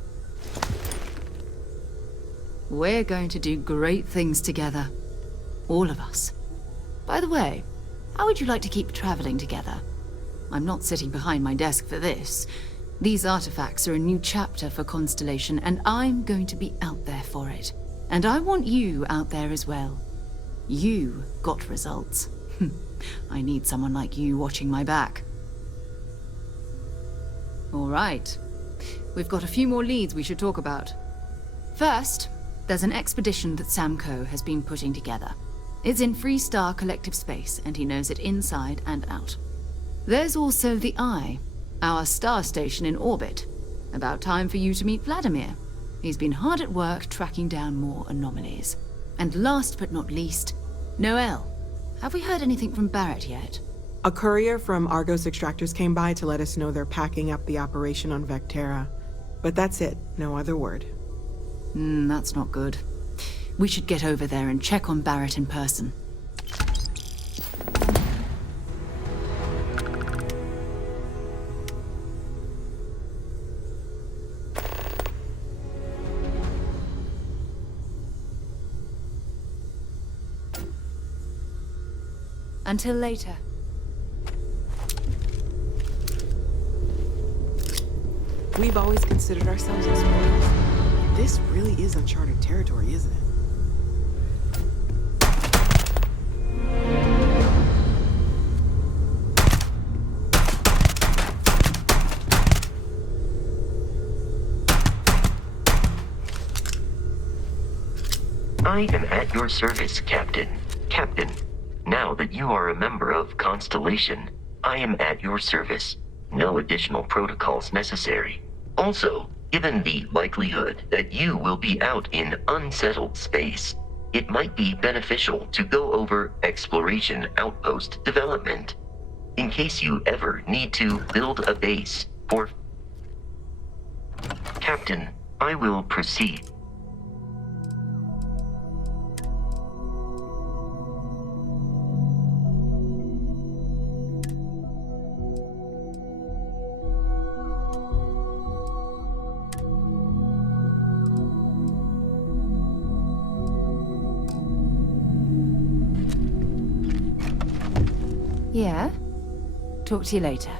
We're going to do great things together. All of us. By the way, how would you like to keep traveling together? I'm not sitting behind my desk for this. These artifacts are a new chapter for Constellation, and I'm going to be out there for it. And I want you out there as well. You got results. I need someone like you watching my back. All right. We've got a few more leads we should talk about. First, there's an expedition that Samco has been putting together. It's in Freestar Collective Space, and he knows it inside and out. There's also the Eye, our star station in orbit. About time for you to meet Vladimir. He's been hard at work tracking down more anomalies. And last but not least, Noel. Have we heard anything from Barrett yet? A courier from Argos Extractors came by to let us know they're packing up the operation on Vectera. But that's it, no other word. That's not good. We should get over there and check on Barrett in person. Until later. We've always considered ourselves explorers. This really is uncharted territory, isn't it? I am at your service, Captain. Captain, now that you are a member of Constellation, I am at your service. No additional protocols necessary. Also, given the likelihood that you will be out in unsettled space, it might be beneficial to go over exploration outpost development, in case you ever need to build a base for... Captain, I will proceed. Yeah? Talk to you later.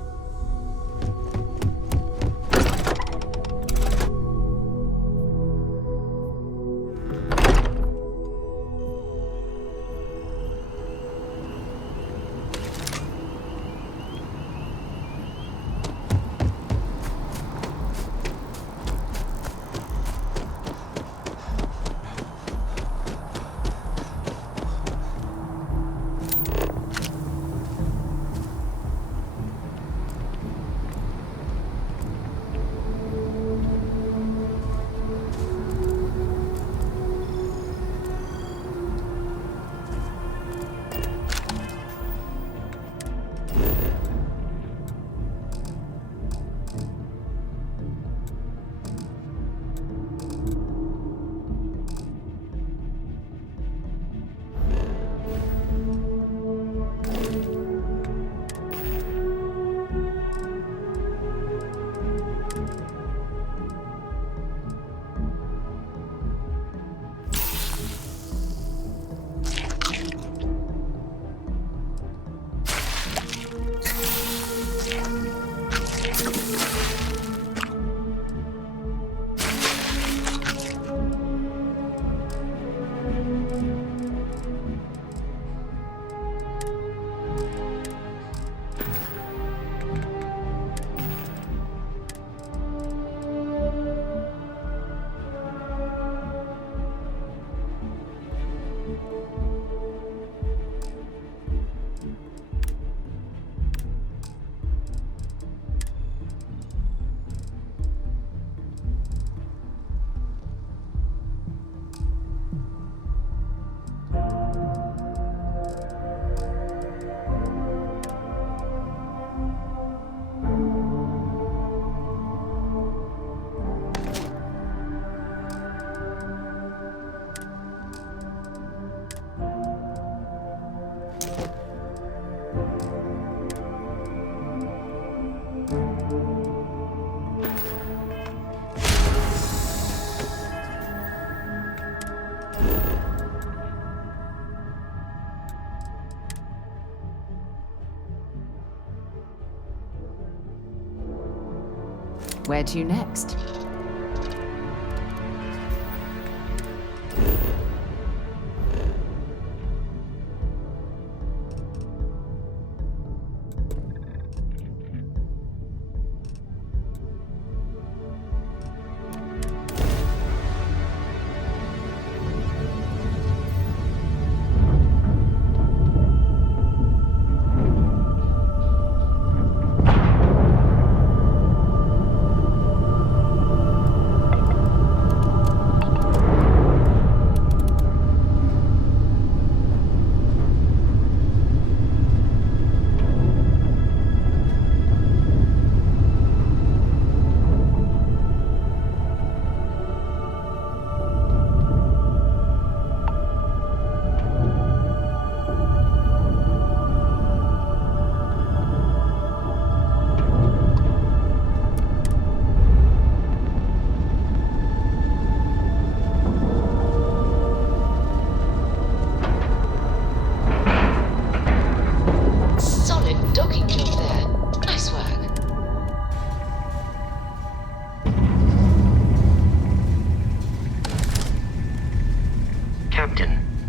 Where to next?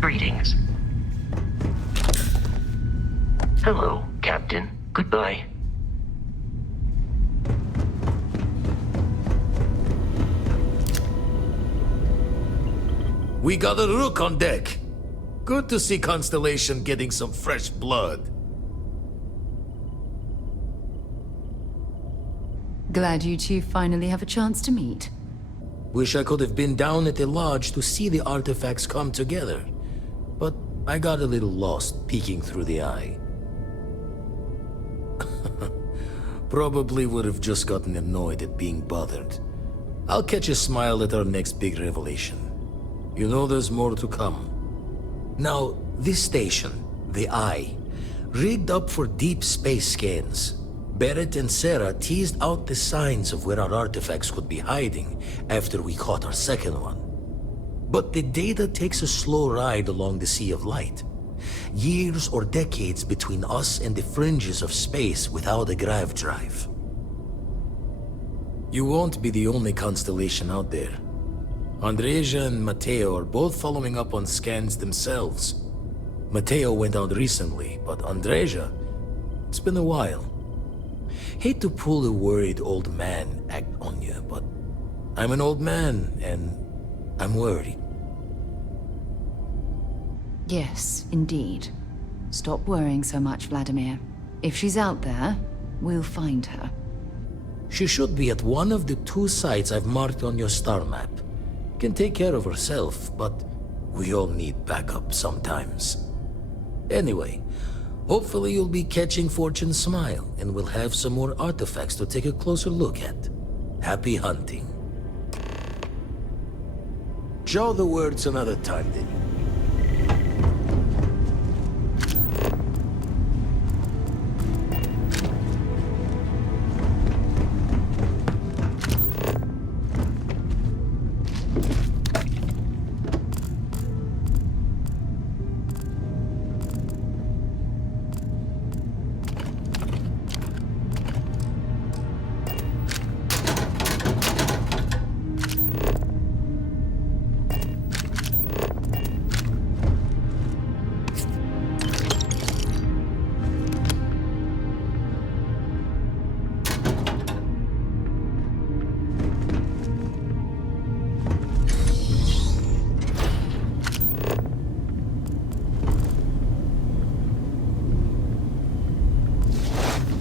Greetings. Hello, Captain. Goodbye. We got a rook on deck. Good to see Constellation getting some fresh blood. Glad you two finally have a chance to meet. Wish I could have been down at the lodge to see the artifacts come together. But I got a little lost peeking through the eye. Probably would have just gotten annoyed at being bothered. I'll catch a smile at our next big revelation. You know there's more to come. Now, this station, the Eye, rigged up for deep space scans. Barrett and Sarah teased out the signs of where our artifacts could be hiding after we caught our second one. But the data takes a slow ride along the Sea of Light. Years or decades between us and the fringes of space without a grav drive. You won't be the only constellation out there. Andreja and Matteo are both following up on scans themselves. Matteo went out recently, but Andreja, it's been a while. Hate to pull the worried old man act on you, but I'm an old man, and I'm worried. Yes, indeed. Stop worrying so much, Vladimir. If she's out there, we'll find her. She should be at one of the 2 sites I've marked on your star map. Can take care of herself, but we all need backup sometimes. Anyway, hopefully you'll be catching Fortune's smile, and we'll have some more artifacts to take a closer look at. Happy hunting. Show the words another time, then.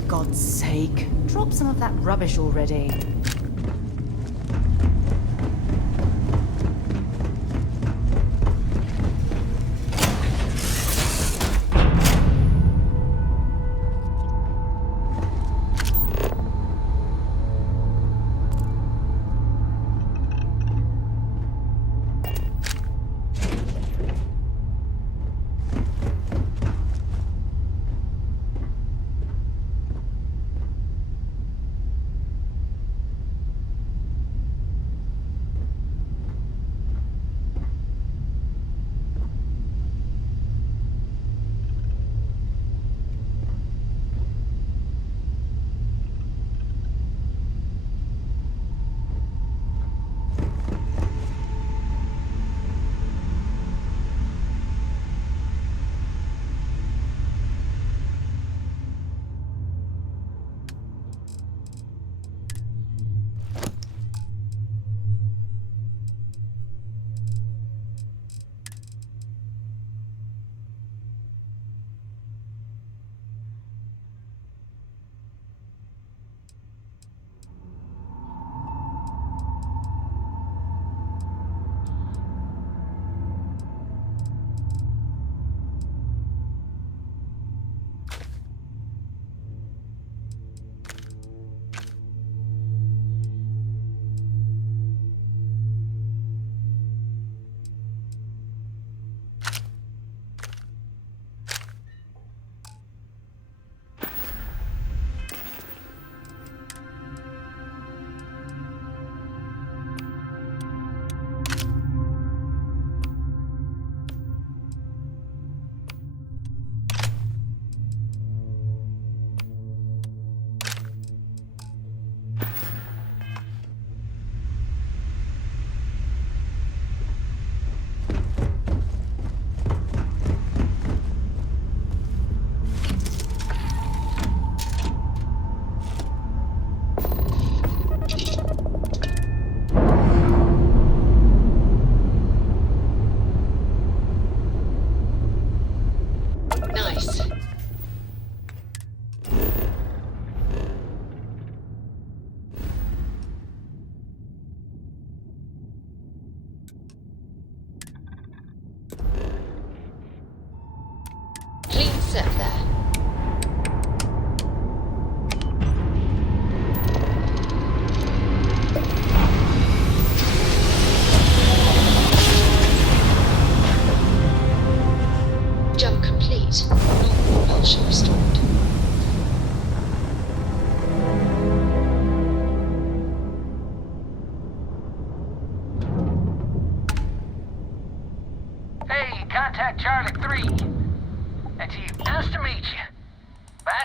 God's sake, drop some of that rubbish already.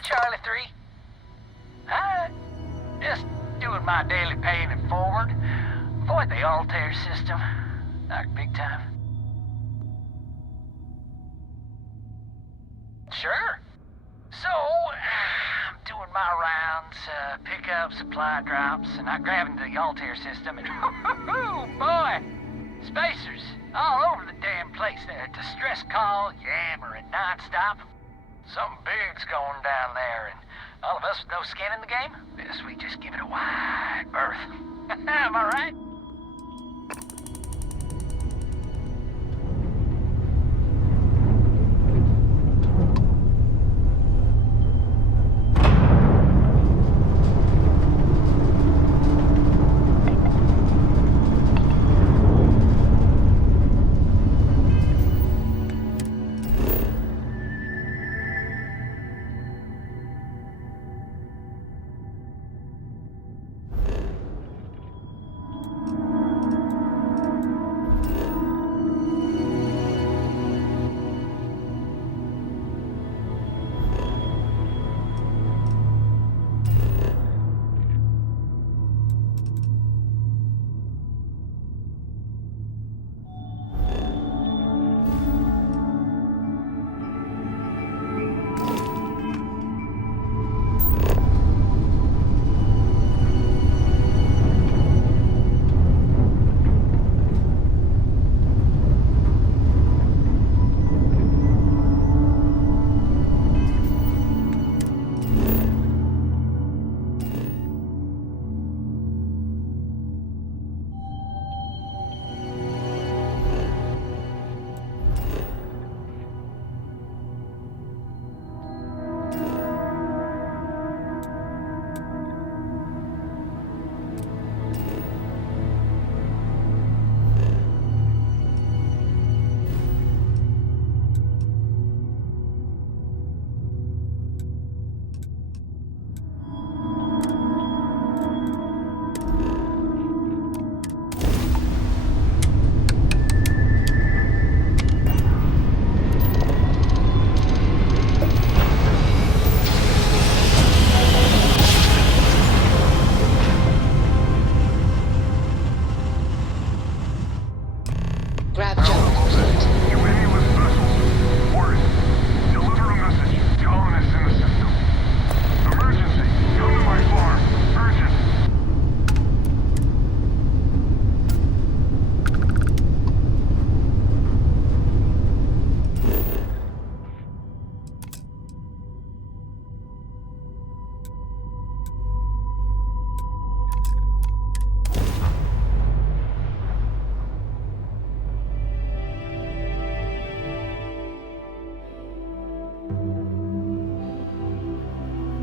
Charlie 3. Just doing my daily paying it forward. Avoid the Altair system. Like big time. Sure. So, I'm doing my rounds, pick up supply drops, and I grab into the Altair system, and oh boy! Spacers all over the damn place. Distress call, yammering nonstop. Something big's going down there, and all of us with no skin in the game, we just give it a wide berth. Am I right?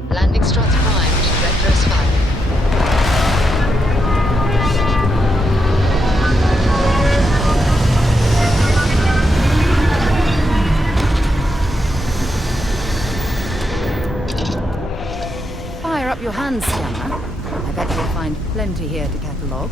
Landing struts primed. Retros firing. Fire up your hands, Scanner. I bet you'll find plenty here to catalogue.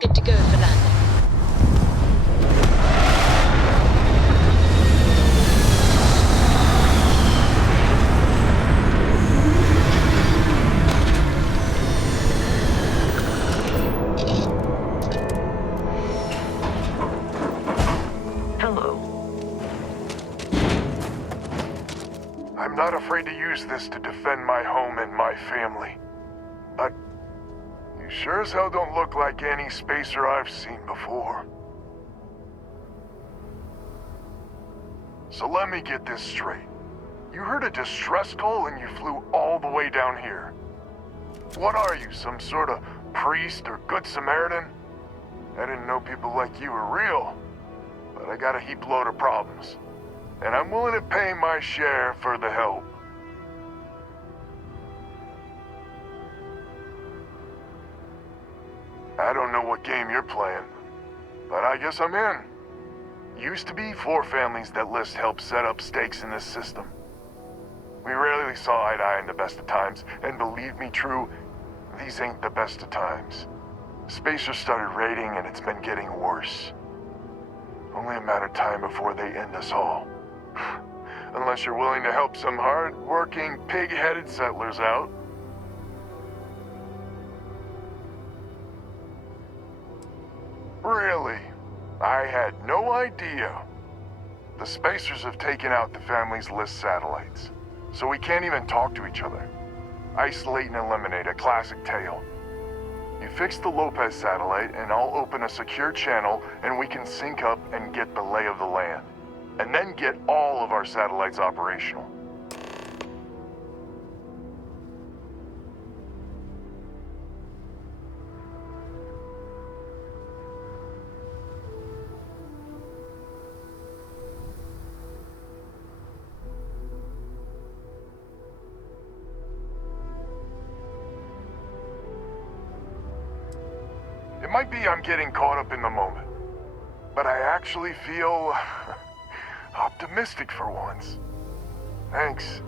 Good to go for landing. I'm not afraid to use this to defend my home and my family. But you sure as hell don't look like any spacer I've seen before. So let me get this straight. You heard a distress call and you flew all the way down here. What are you, some sort of priest or good Samaritan? I didn't know people like you were real, but I got a heap load of problems. And I'm willing to pay my share for the help. I don't know what game you're playing, but I guess I'm in. Used to be 4 families that list help set up stakes in this system. We rarely saw eye to eye in the best of times, and believe me, True, these ain't the best of times. Spacers started raiding and it's been getting worse. Only a matter of time before they end us all. Unless you're willing to help some hard-working, pig-headed settlers out. Really? I had no idea. The Spacers have taken out the family's list satellites, so we can't even talk to each other. Isolate and eliminate, a classic tale. You fix the Lopez satellite and I'll open a secure channel and we can sync up and get the lay of the land. And then get all of our satellites operational. It might be I'm getting caught up in the moment, but I actually feel optimistic for once. Thanks.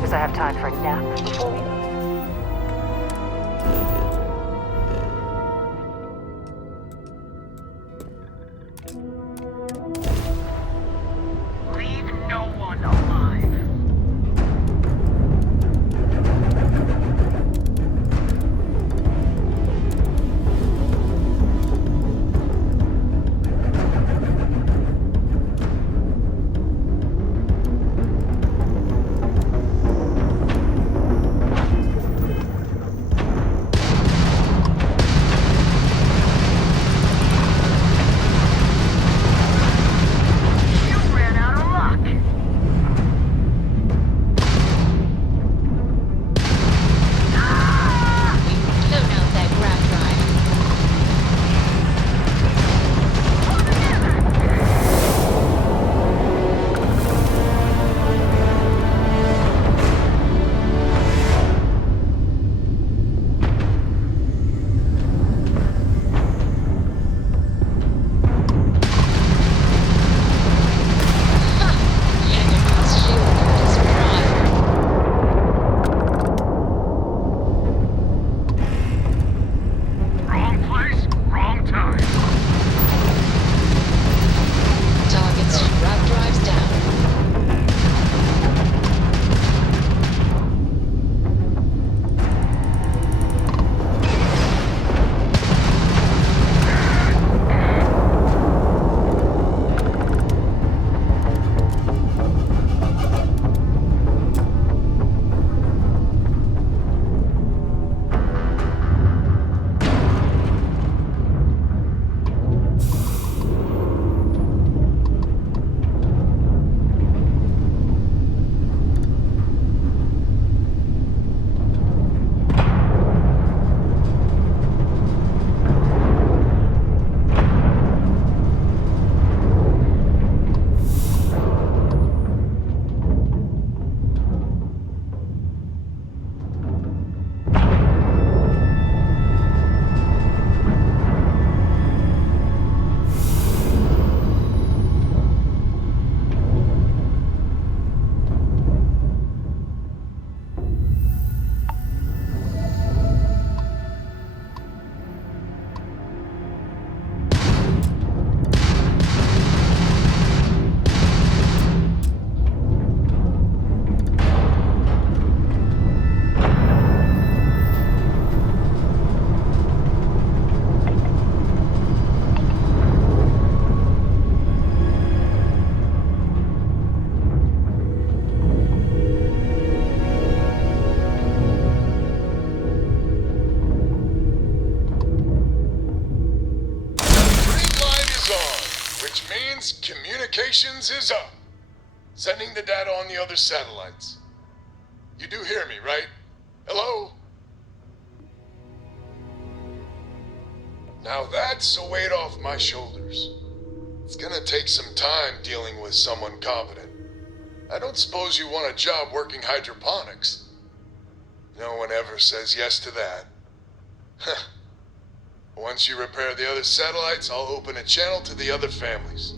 Does I have time for a nap before we... Leave no one alive. Which means communications is up. Sending the data on the other satellites. You do hear me, right? Hello? Now that's a weight off my shoulders. It's gonna take some time dealing with someone competent. I don't suppose you want a job working hydroponics. No one ever says yes to that. Huh. Once you repair the other satellites, I'll open a channel to the other families.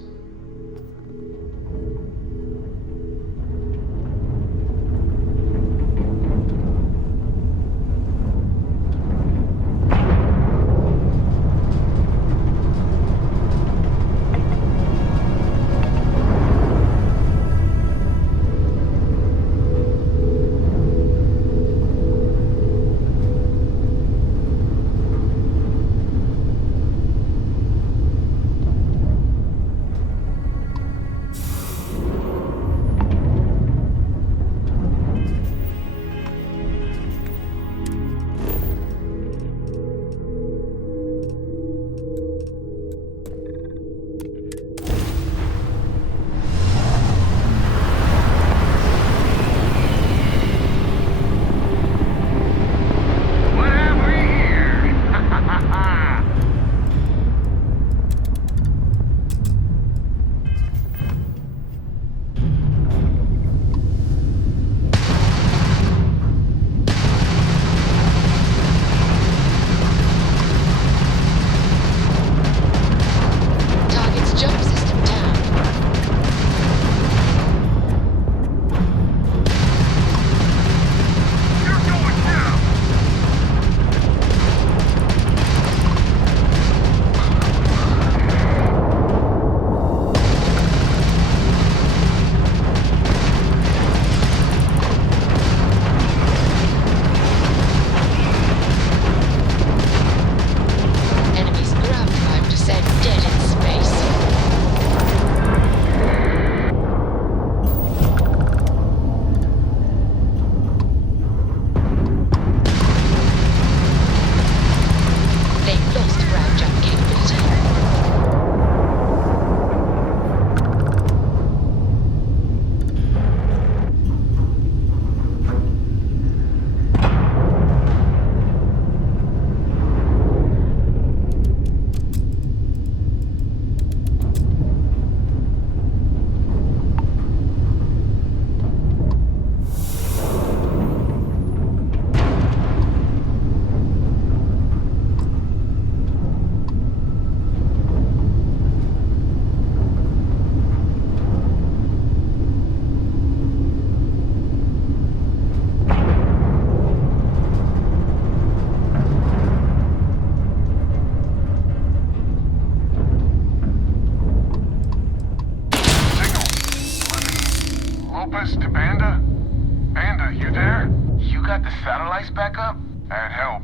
Satellites back up? I had help.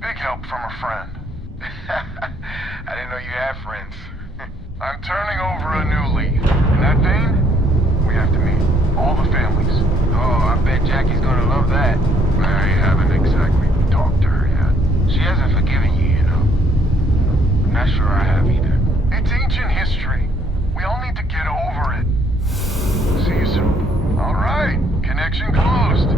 Big help from a friend. I didn't know you had friends. I'm turning over a new leaf. In that vein, we have to meet. All the families. Oh, I bet Jackie's gonna love that. I haven't exactly talked to her yet. She hasn't forgiven you, you know. Not sure I have either. It's ancient history. We all need to get over it. See you soon. All right. Connection closed.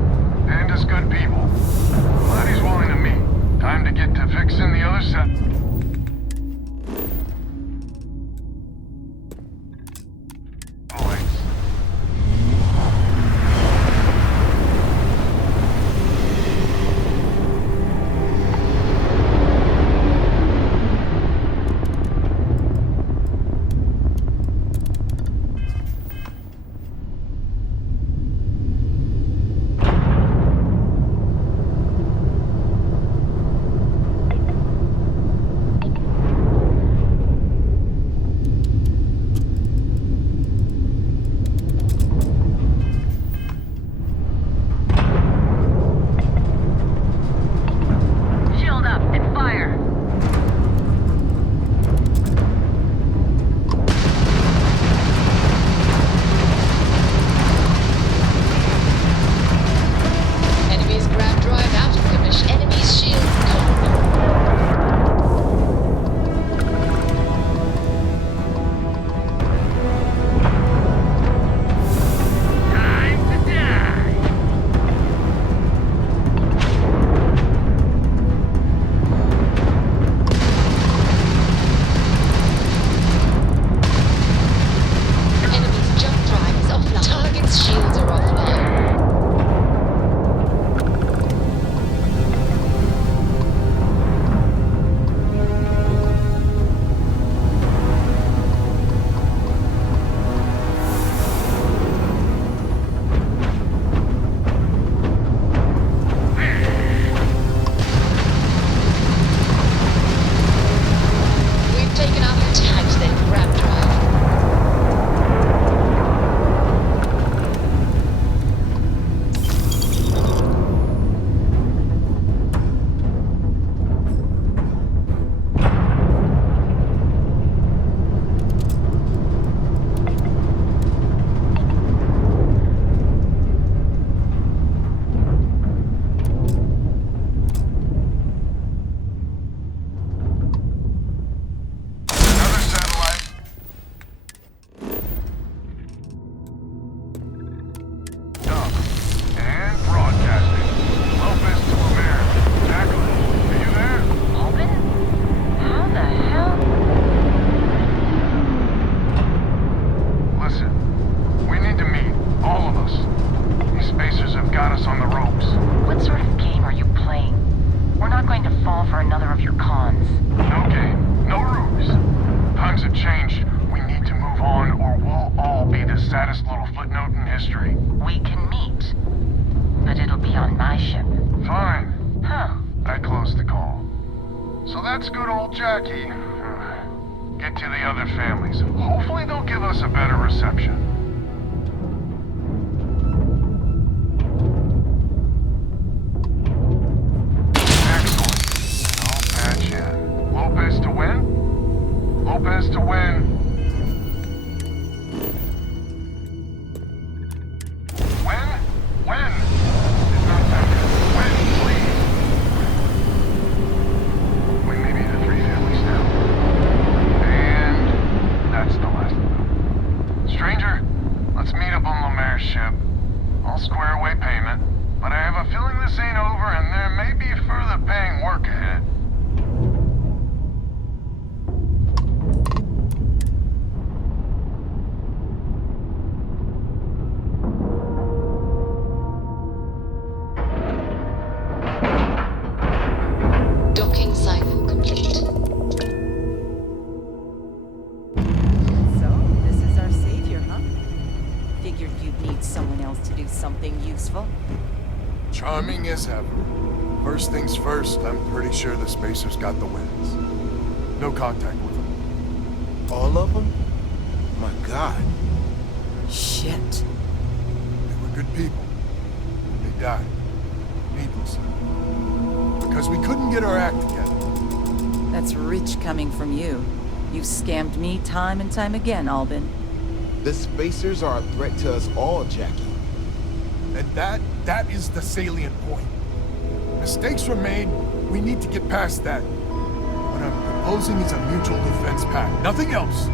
Panda's good people. Glad he's willing to meet. Time to get to fixing the other set. So that's good old Jackie. Get to the other families. Hopefully they'll give us a better reception. Excellent. I'll patch in. Lopez to win? Lopez to win. When? It's not time. When, please? We may be the 3 families now. And that's the last of them. Stranger, let's meet up on Lemaire's ship. I'll square away payment, but I have a feeling this ain't over and there may be further paying work ahead. Docking cycle complete. So, this is our savior, huh? Figured you'd need someone else to do something useful. Charming as ever. First things first, I'm pretty sure the Spacers got the wins. No contact with them. All of them? My God. Shit. They were good people. They died. Needlessly. Because we couldn't get our act together. That's rich coming from you. You've scammed me time and time again, Albin. The Spacers are a threat to us all, Jackie. And that is the salient point. Mistakes were made, we need to get past that. What I'm proposing is a mutual defense pact, nothing else.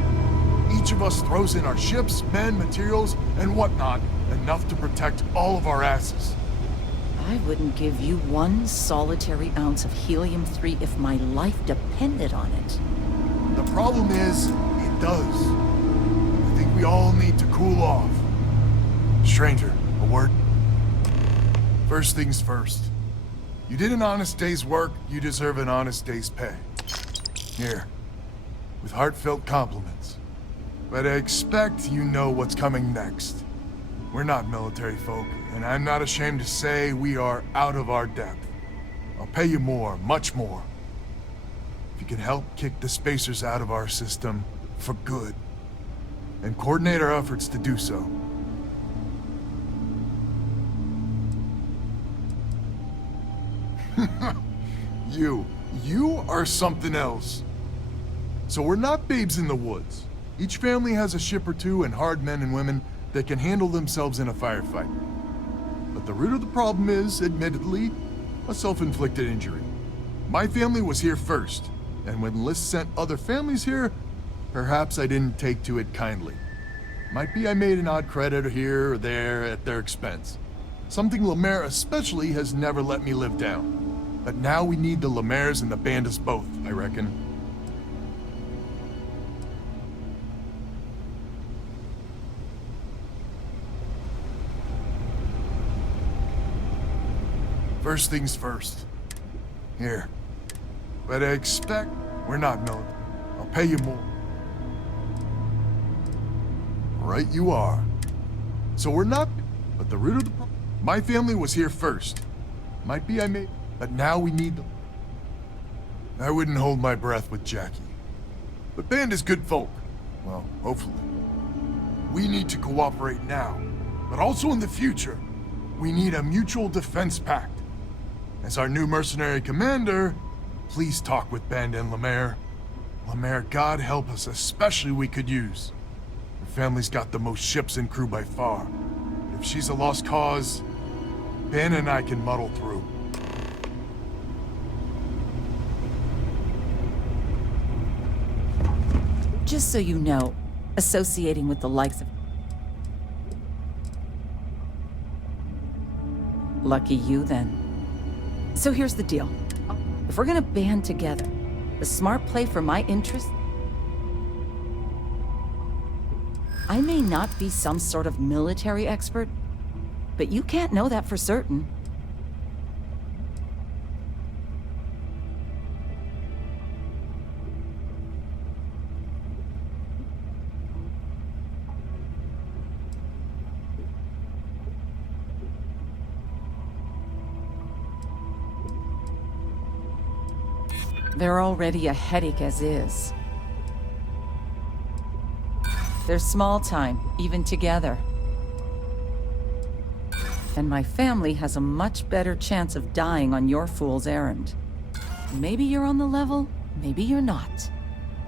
Each of us throws in our ships, men, materials, and whatnot, enough to protect all of our asses. I wouldn't give you one solitary ounce of helium-3 if my life depended on it. The problem is, it does. I think we all need to cool off. Stranger, a word? First things first. You did an honest day's work, you deserve an honest day's pay. Here, with heartfelt compliments. But I expect you know what's coming next. We're not military folk, and I'm not ashamed to say we are out of our depth. I'll pay you more, much more. If you can help kick the Spacers out of our system for good, and coordinate our efforts to do so. You are something else. So we're not babes in the woods. Each family has a ship or two and hard men and women that can handle themselves in a firefight. But the root of the problem is, admittedly, a self-inflicted injury. My family was here first, and when List sent other families here, perhaps I didn't take to it kindly. Might be I made an odd credit here or there at their expense. Something Lemaire especially has never let me live down. But now we need the Lemaires and the Bandits both, I reckon. First things first. Here. But I expect we're not military. I'll pay you more. Right you are. So we're not, but the root of the problem. My family was here first. Might be I made, but now we need them. I wouldn't hold my breath with Jackie. But Band is good folk. Well, hopefully. We need to cooperate now, but also in the future. We need a mutual defense pact. As our new mercenary commander, please talk with Band and Lemaire. Lemaire, God help us, especially we could use. Her family's got the most ships and crew by far. If she's a lost cause, Ben and I can muddle through. Just so you know, associating with the likes of... Lucky you, then. So here's the deal. If we're gonna band together, the smart play for my interest... I may not be some sort of military expert, but you can't know that for certain. They're already a headache as is. They're small time, even together. And my family has a much better chance of dying on your fool's errand. Maybe you're on the level, maybe you're not.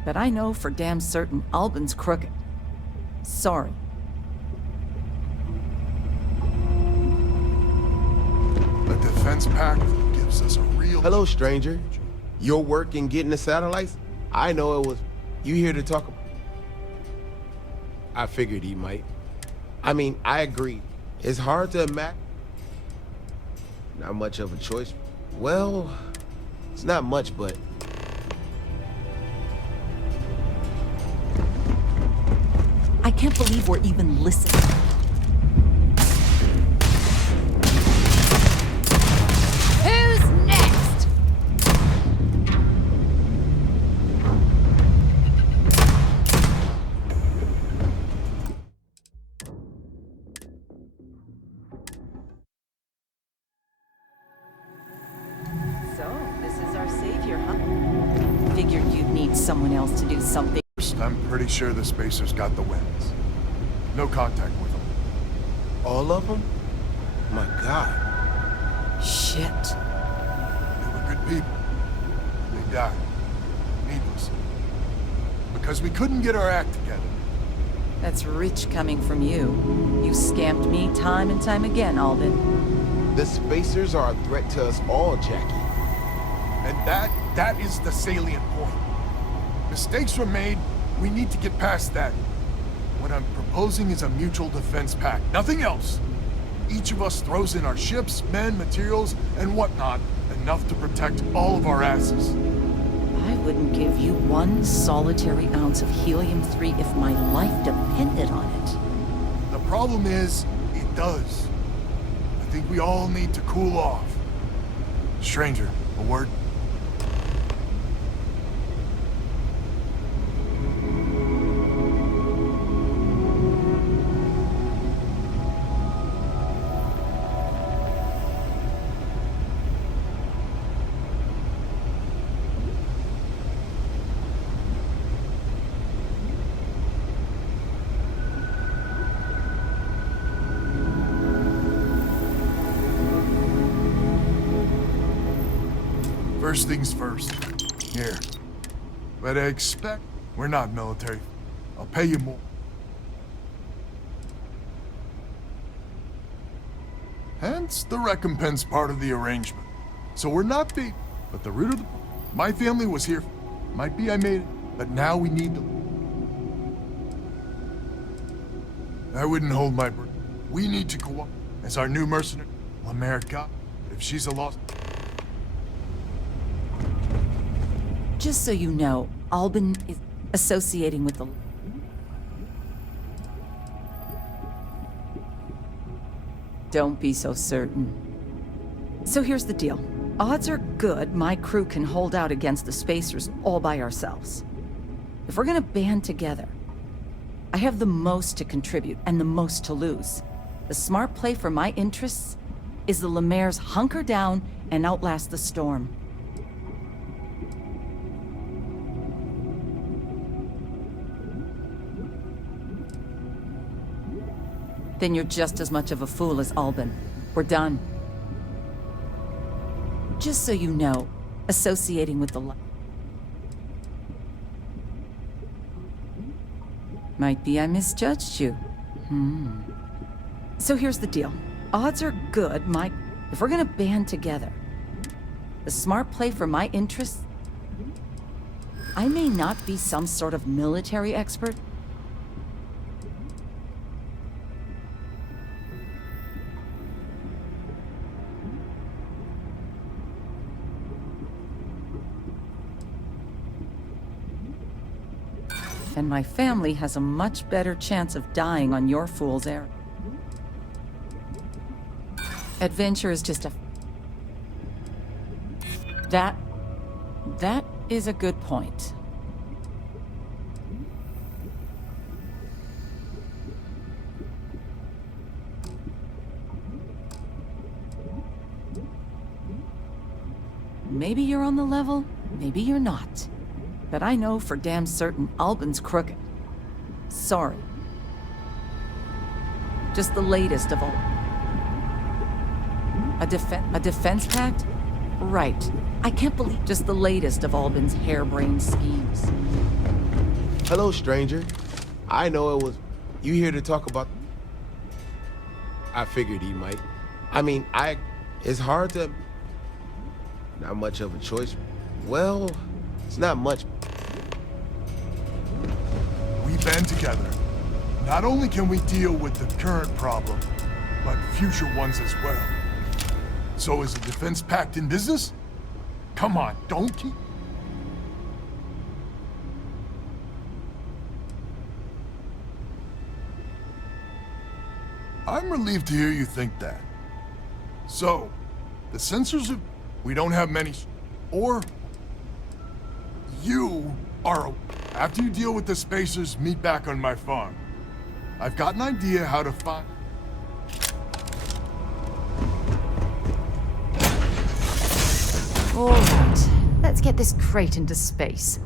But I know for damn certain Albin's crooked. Sorry. The defense pact gives us a real... Hello, stranger. Your work in getting the satellites? I know it was... You here to talk about... I figured he might. I mean, I agree. It's hard to imagine. Not much of a choice. Well, it's not much, but... I can't believe we're even listening. Who's next? So, this is our savior, huh? Figured you'd need someone else to do something. I'm pretty sure the Spacers got the wins. No contact with them. All of them? My God. Shit. They were good people. They died. Needlessly. Because we couldn't get our act together. That's rich coming from you. You scammed me time and time again, Albin. The Spacers are a threat to us all, Jackie. And that is the salient point. Mistakes were made. We need to get past that. What I'm proposing is a mutual defense pact. Nothing else. Each of us throws in our ships, men, materials, and whatnot, enough to protect all of our asses. I wouldn't give you one solitary ounce of helium-3 if my life depended on it. The problem is, it does. I think we all need to cool off. Stranger, a word? First things first. Here. But I expect we're not military. I'll pay you more. Hence the recompense part of the arrangement. So we're not beat, but the root of the... My family was here. Might be I made it, but now we need to... I wouldn't hold my breath. We need to go up as our new mercenary, L'America. If she's a lost... Just so you know, Albin is associating with the... Don't be so certain. So here's the deal. Odds are good my crew can hold out against the Spacers all by ourselves. If we're gonna band together, I have the most to contribute and the most to lose. The smart play for my interests is the Lemaire's hunker down and outlast the storm. Then you're just as much of a fool as Albin. We're done. Just so you know, associating with the... Might be I misjudged you. So here's the deal. Odds are good if we're gonna band together, the smart play for my interests... I may not be some sort of military expert, and my family has a much better chance of dying on your fool's errand. Adventure is just a... That is a good point. Maybe you're on the level, Maybe you're not. But I know for damn certain Albin's crooked. Sorry. Just the latest of all. A defense pact? Right. I can't believe just the latest of Albin's harebrained schemes. Hello, stranger. I know it was... You here to talk about... I figured he might. I mean, It's hard to... Not much of a choice. Well, it's not much. We band together. Not only can we deal with the current problem, but future ones as well. So is the defense pact in business? Come on, don't keep... I'm relieved to hear you think that. So, the sensors are... We don't have many... Or... You are... After you deal with the spacers, meet back on my farm. I've got an idea how to find... All right, let's get this crate into space.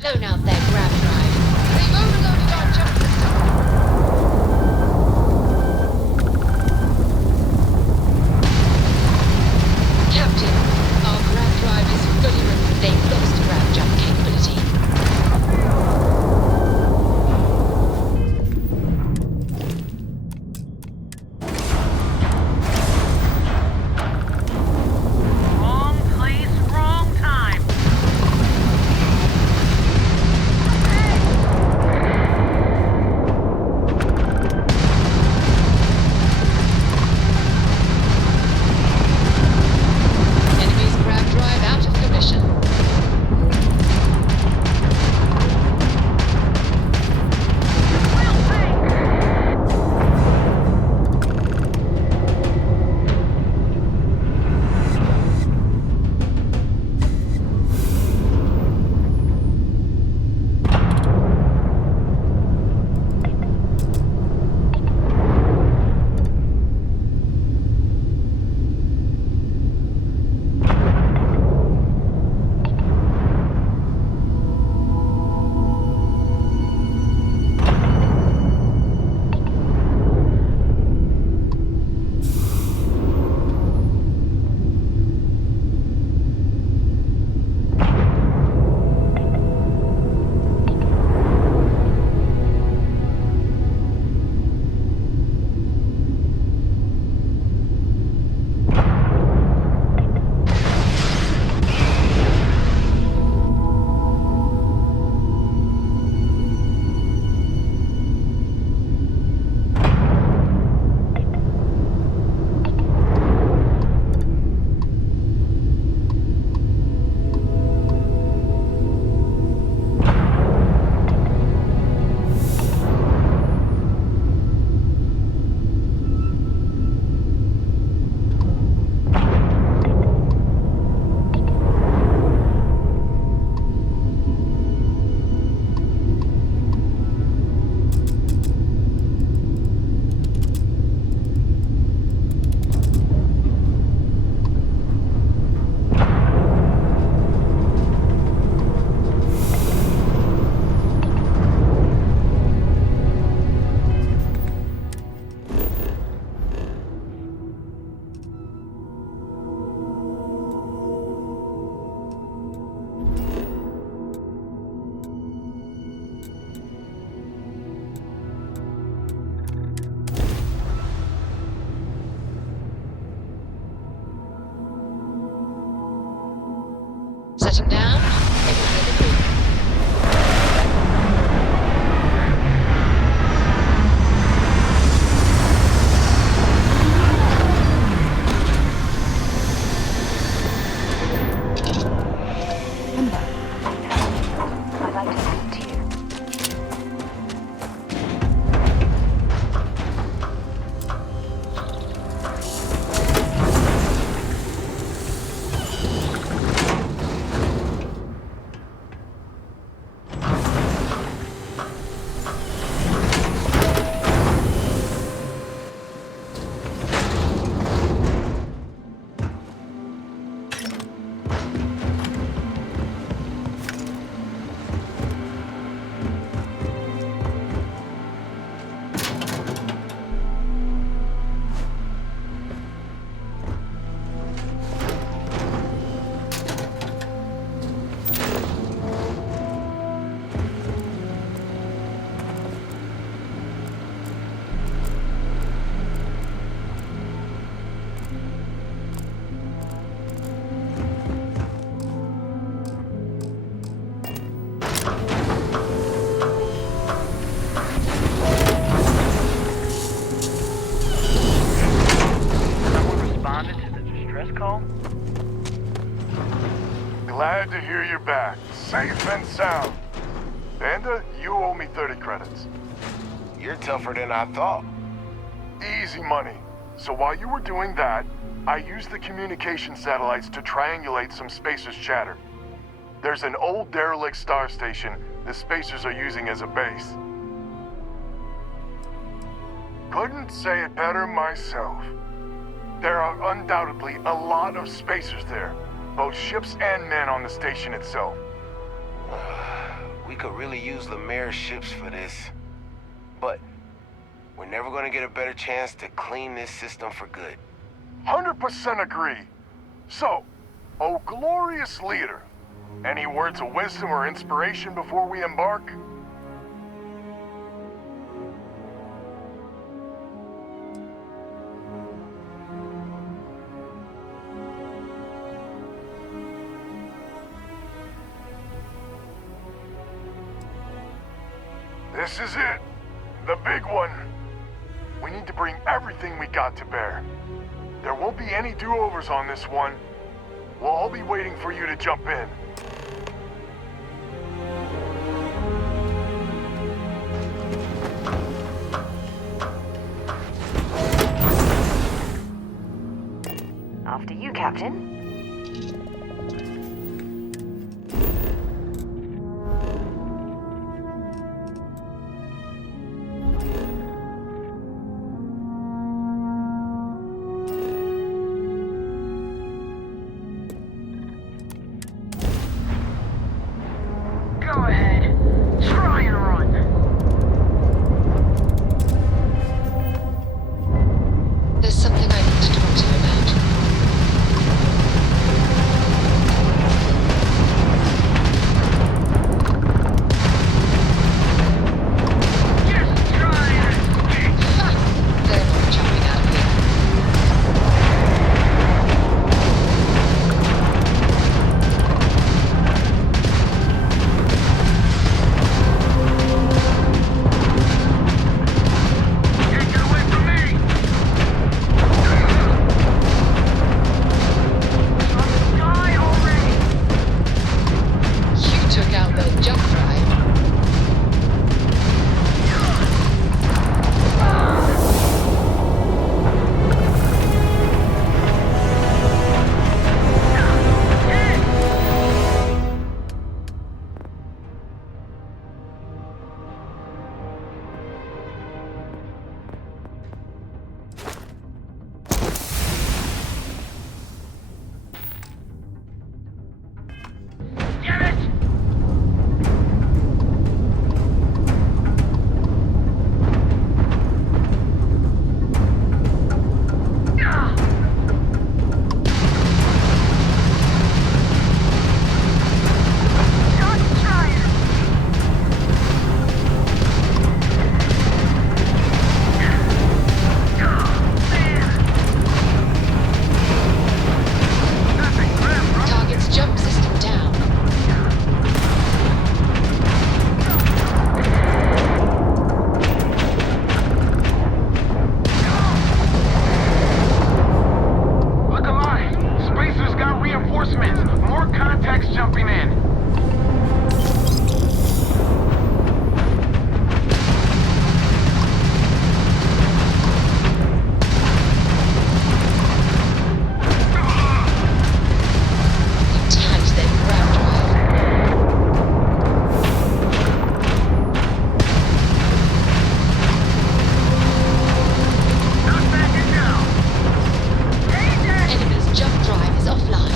Blown out their grab drive. They've overloaded our jump system. Captain, our grab drive is fully removed. They've lost grab jump capability. Wrong place, wrong time. Enemy's grab drive out of commission. Setting down. Everything in the room. I'd like to speak to you. Glad to hear you're back, safe and sound. Vanda, you owe me 30 credits. You're tougher than I thought. Easy money. So while you were doing that, I used the communication satellites to triangulate some Spacers chatter. There's an old derelict star station the Spacers are using as a base. Couldn't say it better myself. There are undoubtedly a lot of Spacers there, both ships and men on the station itself. We could really use Lemaire's ships for this. But we're never gonna get a better chance to clean this system for good. 100% agree. So, oh glorious leader, any words of wisdom or inspiration before we embark? This is it. The big one. We need to bring everything we got to bear. There won't be any do-overs on this one. We'll all be waiting for you to jump in. After you, Captain. Go ahead. Try and run. There's something I need to talk to you about. Just try and escape. Ha! They're not jumping out of here. Can't get away from me. Die already. You took out the jump drive. Damn it! Just try it. Target's jump system down. Look alive! Spacer's got reinforcements! More contacts jumping in! Detach that grab drive. Not backing down! Enemy's jump drive is offline.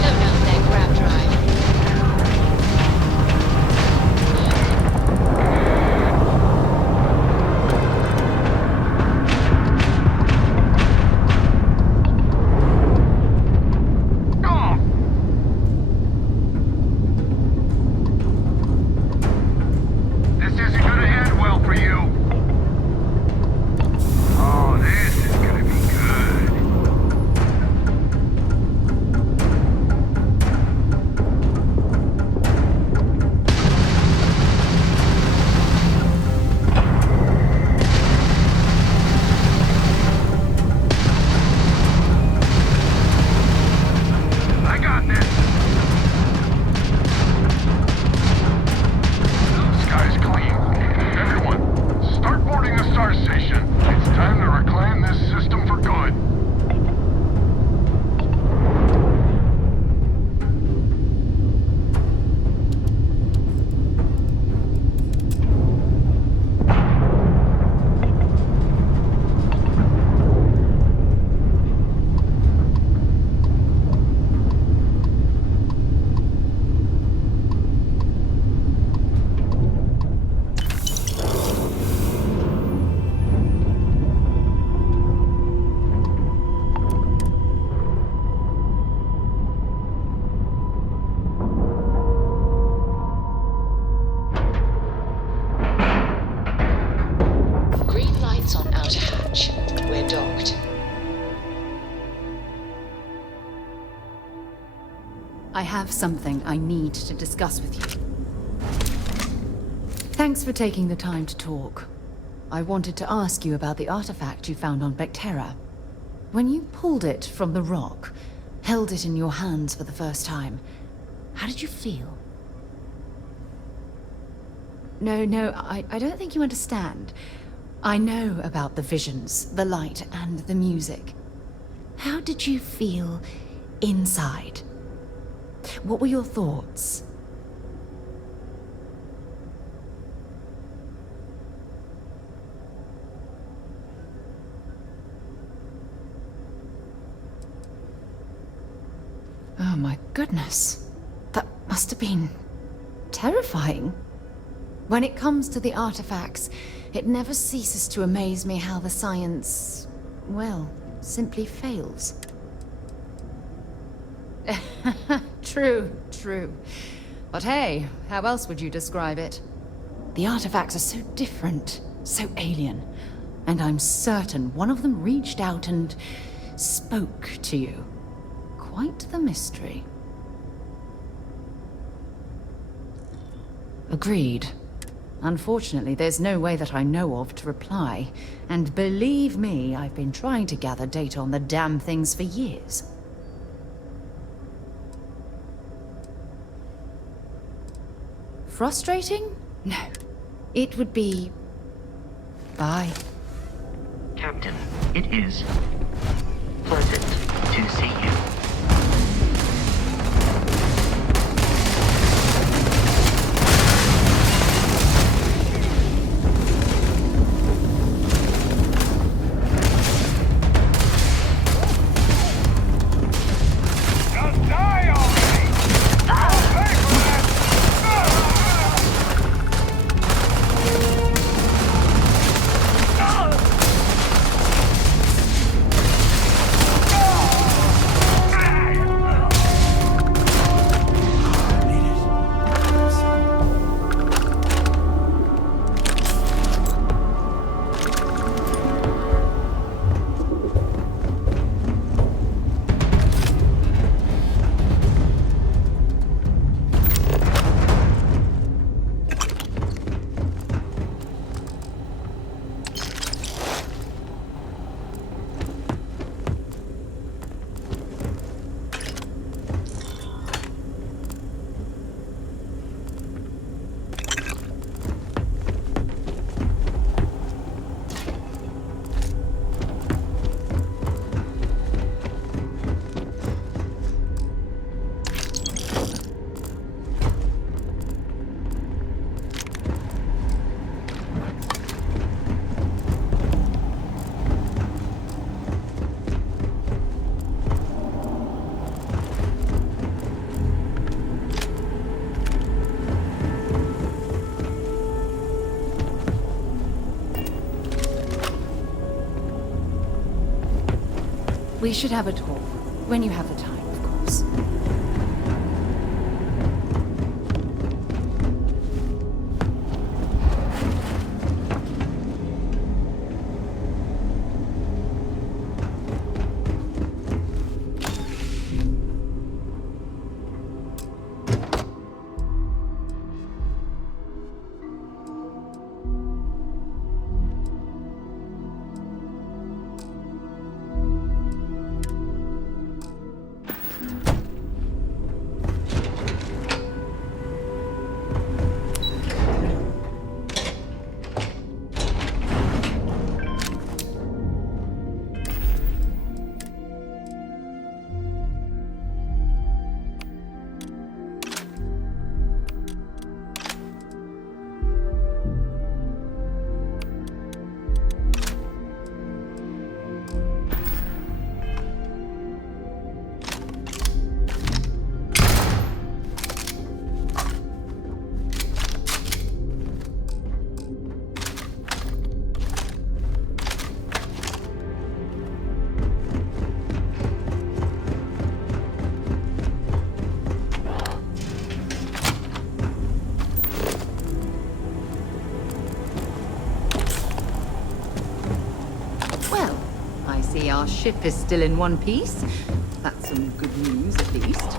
Load out that grab drive. This isn't gonna end well for you. Oh, this is gonna be good. I got this. Sky's clean. Everyone, start boarding the Star Station. It's time to reclaim this system for good. I have something I need to discuss with you. Thanks for taking the time to talk. I wanted to ask you about the artifact you found on Bethesda. When you pulled it from the rock, held it in your hands for the first time, how did you feel? No, I don't think you understand. I know about the visions, the light, and the music. How did you feel inside? What were your thoughts? Oh my goodness. That must have been terrifying. When it comes to the artifacts, it never ceases to amaze me how the science, well, simply fails. True. But hey, how else would you describe it? The artifacts are so different, so alien, and I'm certain one of them reached out and spoke to you. Quite the mystery. Agreed. Unfortunately, there's no way that I know of to reply. And believe me, I've been trying to gather data on the damn things for years. Frustrating? No. It would be... Bye. Captain, it is pleasant to see you. We should have a talk. When you have the time, of course. Our ship is still in one piece. That's some good news, at least.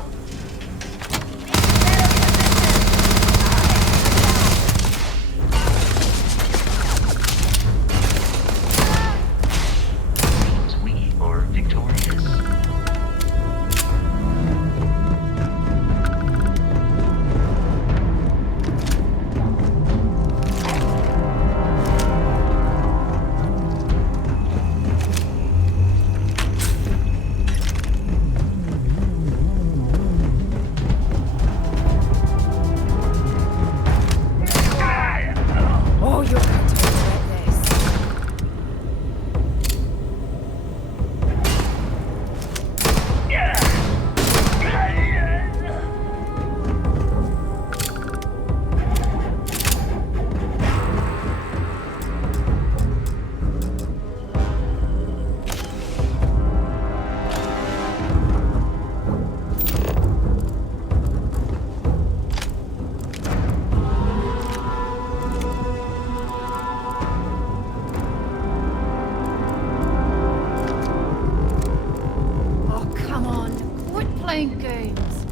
James.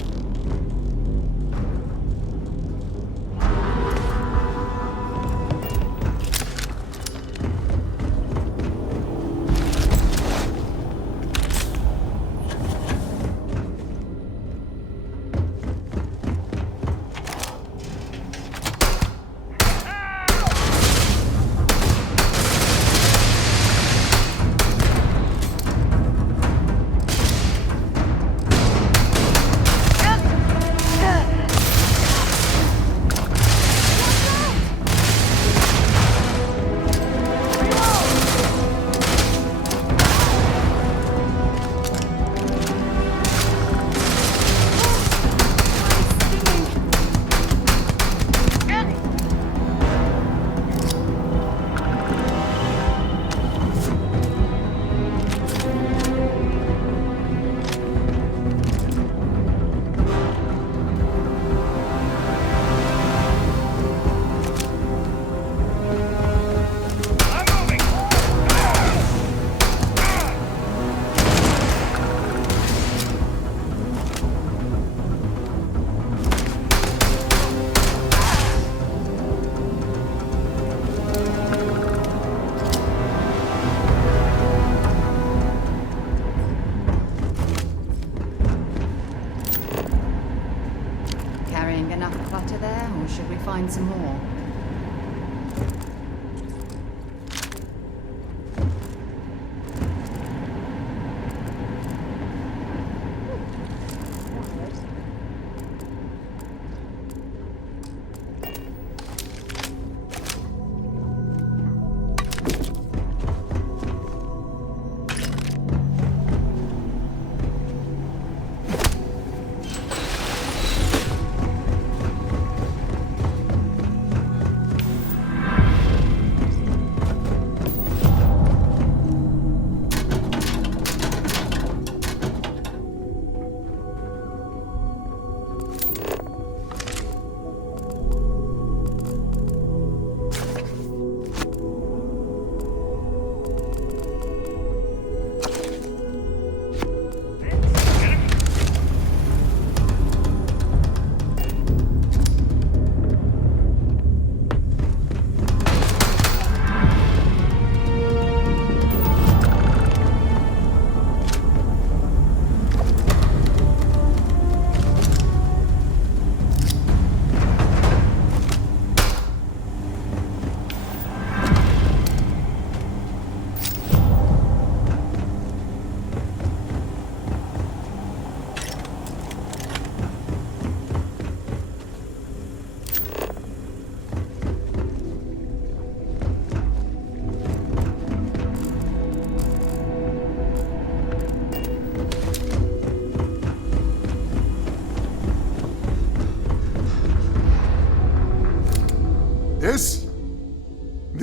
Carrying enough clutter there, or should we find some more?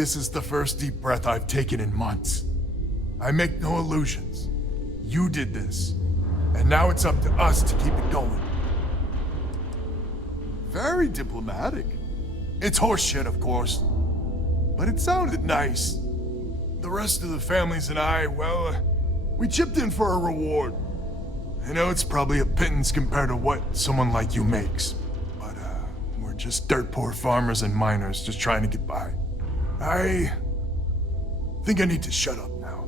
This is the first deep breath I've taken in months. I make no illusions. You did this. And now it's up to us to keep it going. Very diplomatic. It's horseshit, of course. But it sounded nice. The rest of the families and I, well, we chipped in for a reward. I know it's probably a pittance compared to what someone like you makes. But, we're just dirt poor farmers and miners just trying to get by. I think I need to shut up now.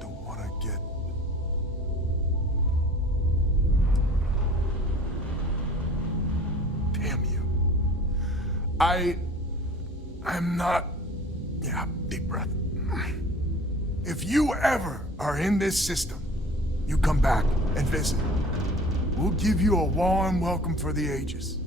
Don't want to get... Damn you. I'm not... Yeah, deep breath. If you ever are in this system, you come back and visit. We'll give you a warm welcome for the ages.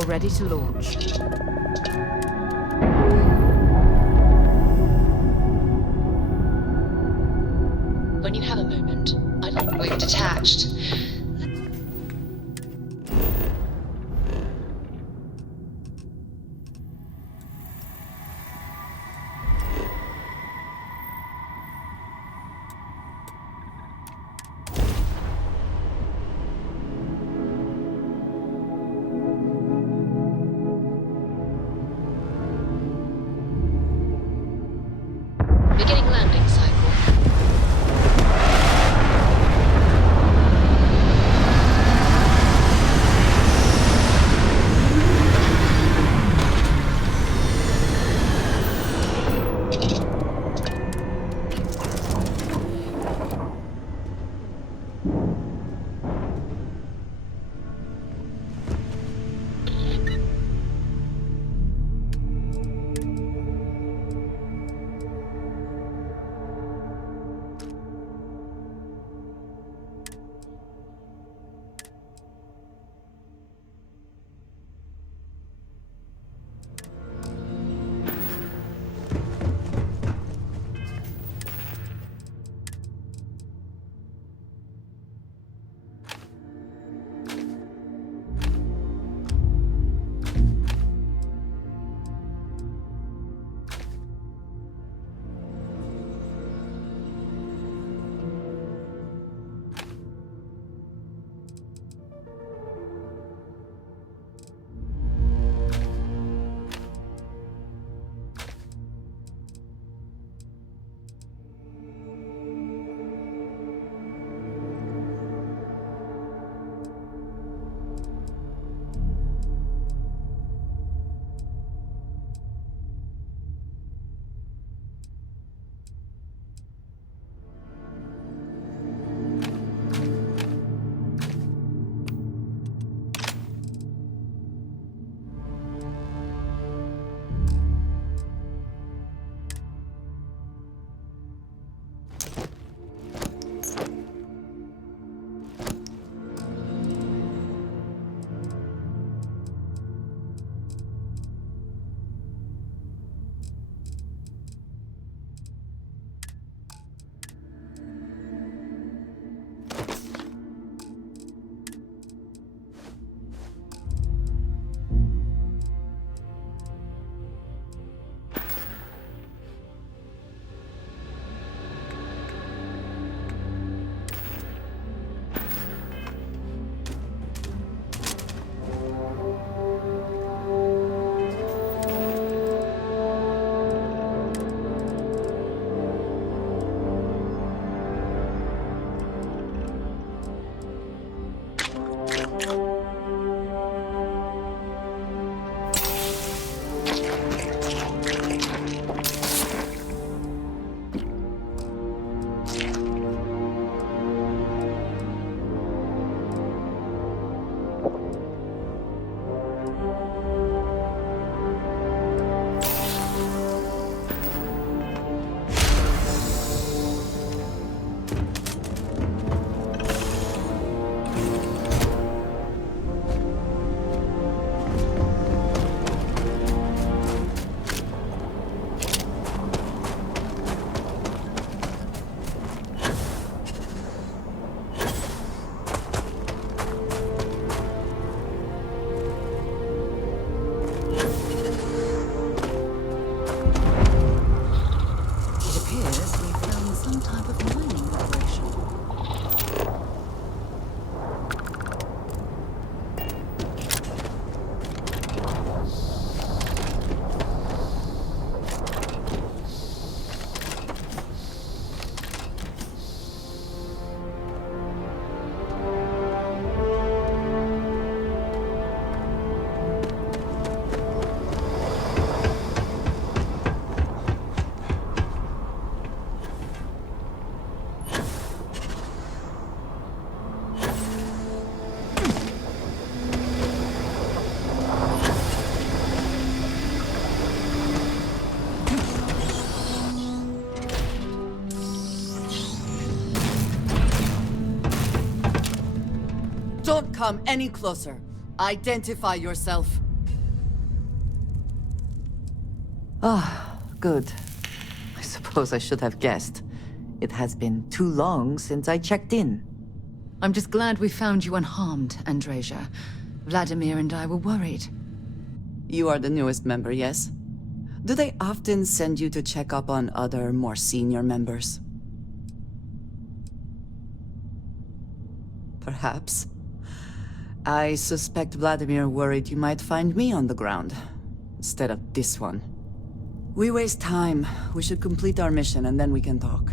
you're ready to launch. When you have a moment, we've detached. Beginning landing cycle. Don't come any closer. Identify yourself. Ah, good. I suppose I should have guessed. It has been too long since I checked in. I'm just glad we found you unharmed, Andreja. Vladimir and I were worried. You are the newest member, yes? Do they often send you to check up on other, more senior members? Perhaps. I suspect Vladimir worried you might find me on the ground, instead of this one. We waste time. We should complete our mission and then we can talk.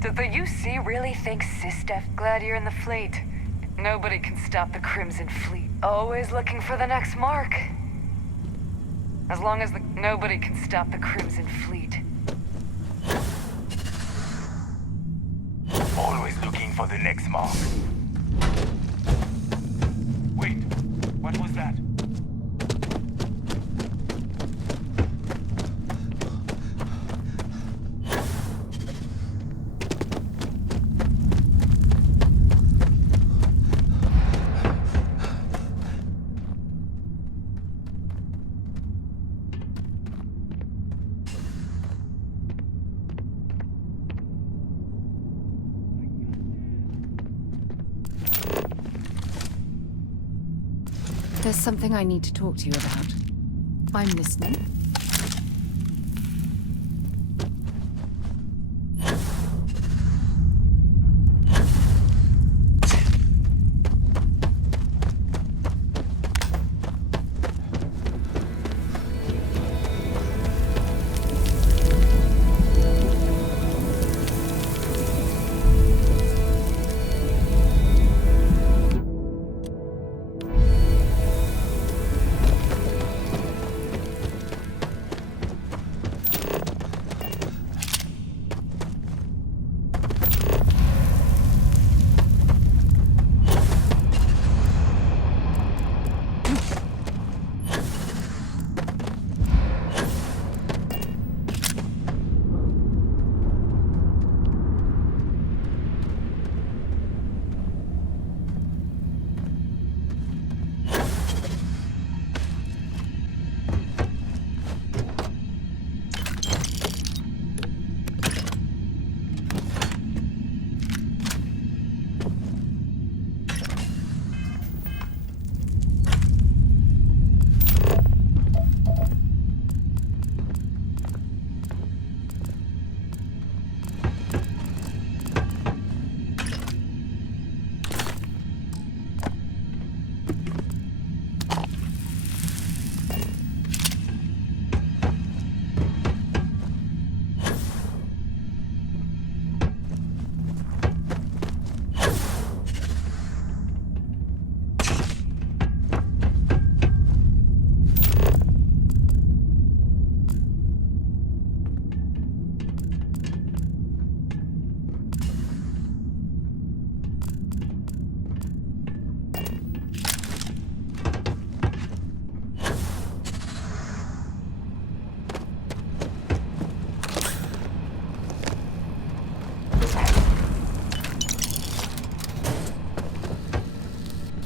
Does the UC really think Sistef? Glad you're in the fleet. Nobody can stop the Crimson Fleet. Always looking for the next mark. As long as nobody can stop the Crimson Fleet. Always looking for the next mark. Wait, what was that? There's something I need to talk to you about. I'm listening.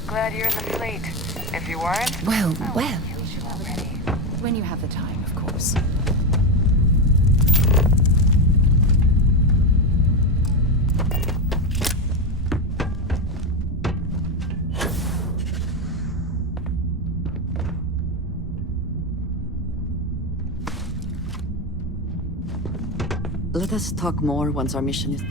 Glad you're in the fleet. If you weren't... Well. When you have the time, of course. Let us talk more once our mission is...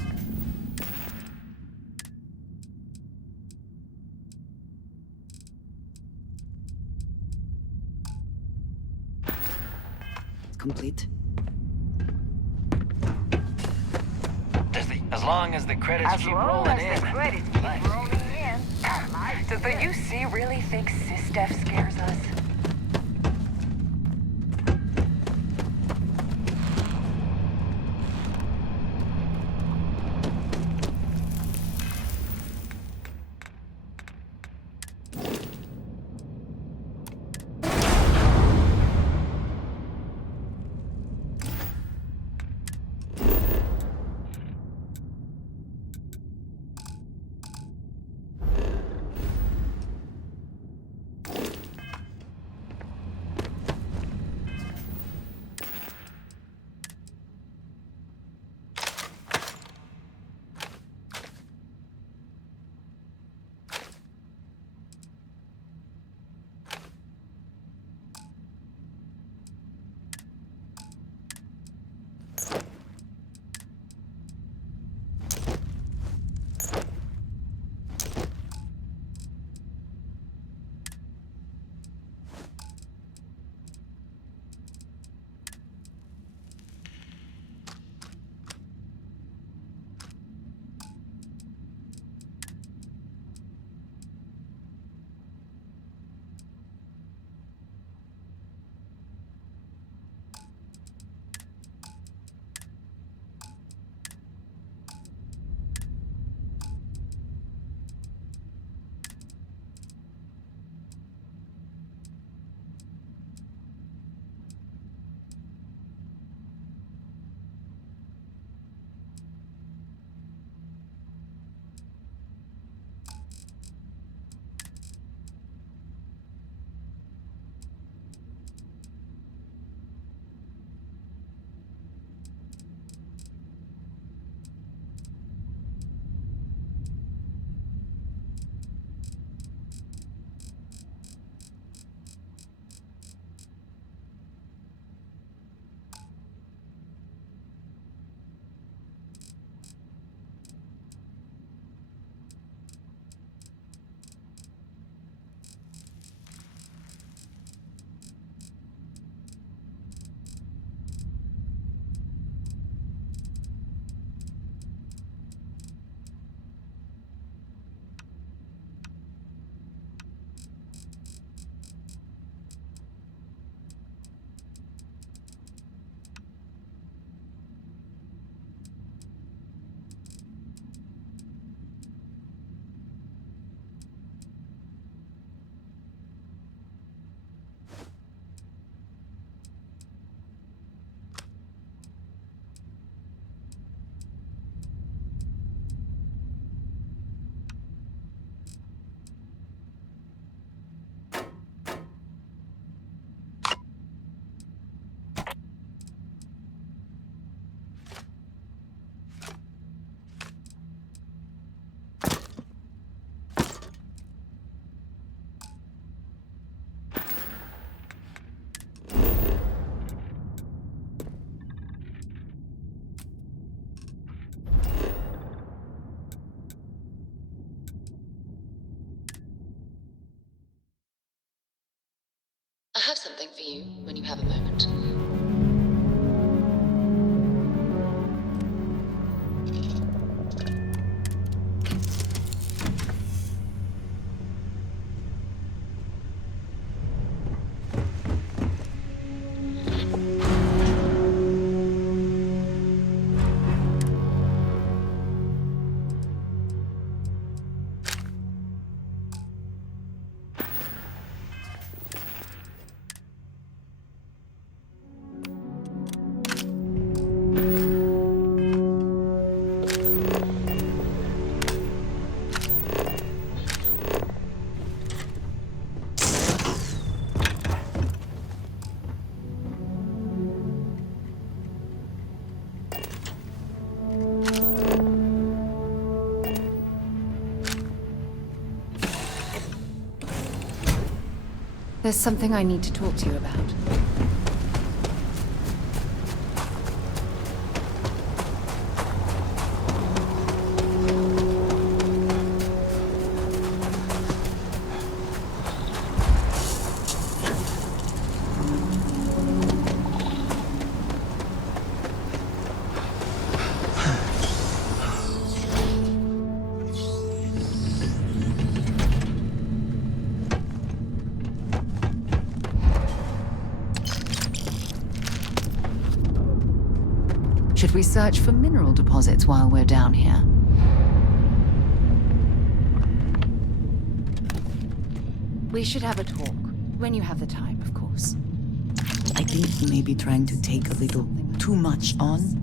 complete. As long as the credits keep rolling in. Does the UC really think Sistef scares us? something for you when you have a moment. There's something I need to talk to you about. Should we search for mineral deposits while we're down here? We should have a talk. When you have the time, of course. I think he may be trying to take a little too much on.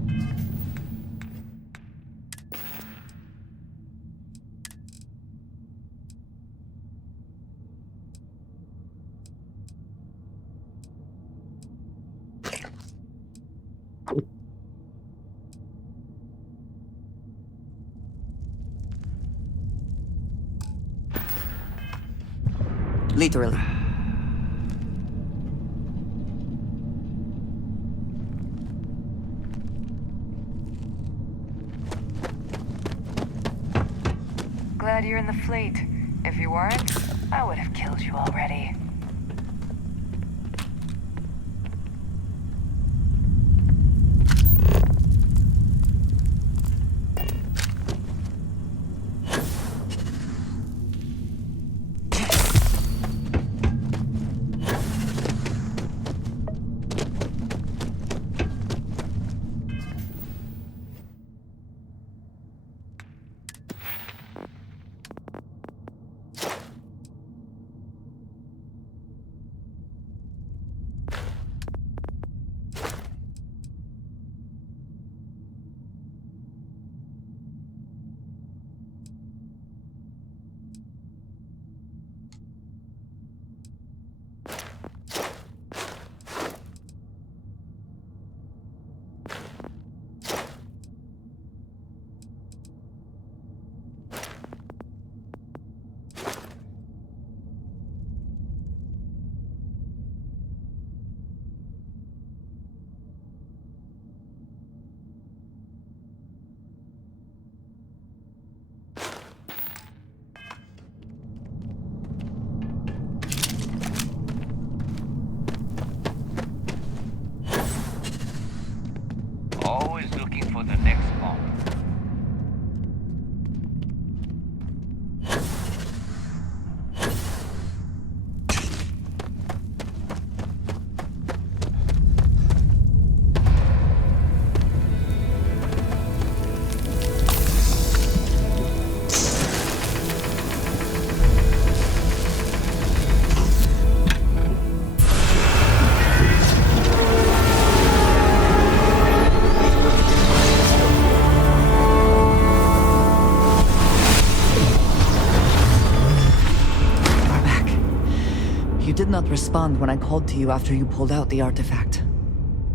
Literally. Glad you're in the fleet. If you weren't, I would have killed you already. Always looking for the next mark. You did not respond when I called to you after you pulled out the artifact.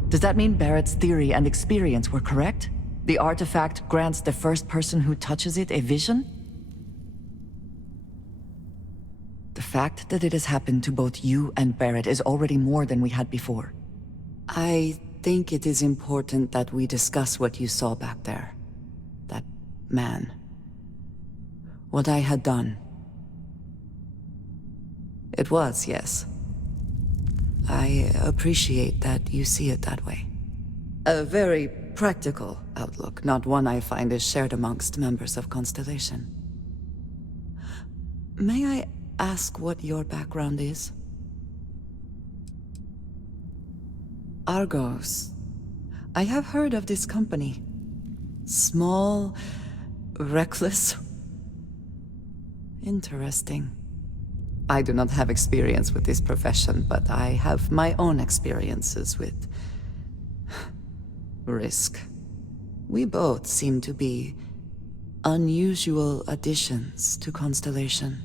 Does that mean Barrett's theory and experience were correct? The artifact grants the first person who touches it a vision? The fact that it has happened to both you and Barrett is already more than we had before. I think it is important that we discuss what you saw back there. That man. What I had done. It was, yes, I appreciate that you see it that way. A very practical outlook, not one I find is shared amongst members of Constellation. May I ask what your background is? Argos. I have heard of this company. Small, reckless. Interesting. I do not have experience with this profession, but I have my own experiences with risk. We both seem to be unusual additions to Constellation.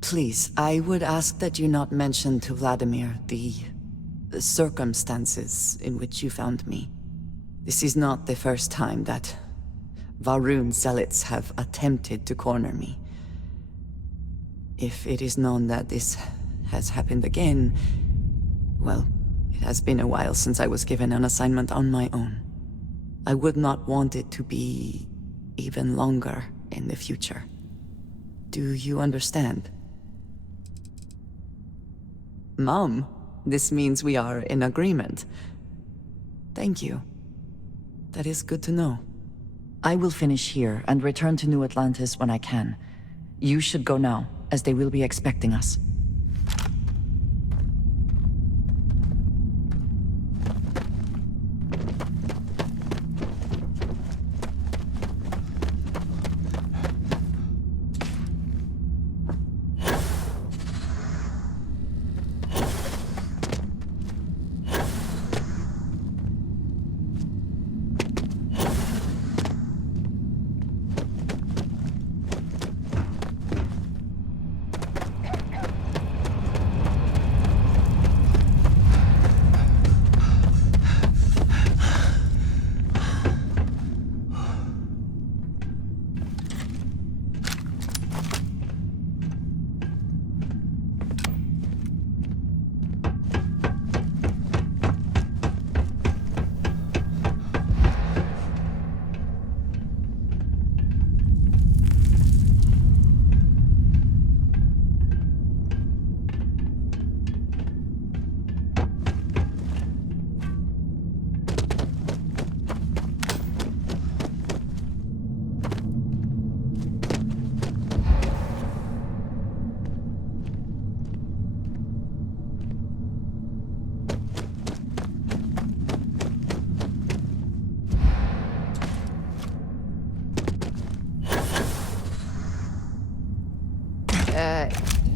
Please, I would ask that you not mention to Vladimir the circumstances in which you found me. This is not the first time that Varun zealots have attempted to corner me. If it is known that this has happened again, well, it has been a while since I was given an assignment on my own. I would not want it to be even longer in the future. Do you understand? Mom, this means we are in agreement. Thank you. That is good to know. I will finish here and return to New Atlantis when I can. You should go now, as they will be expecting us.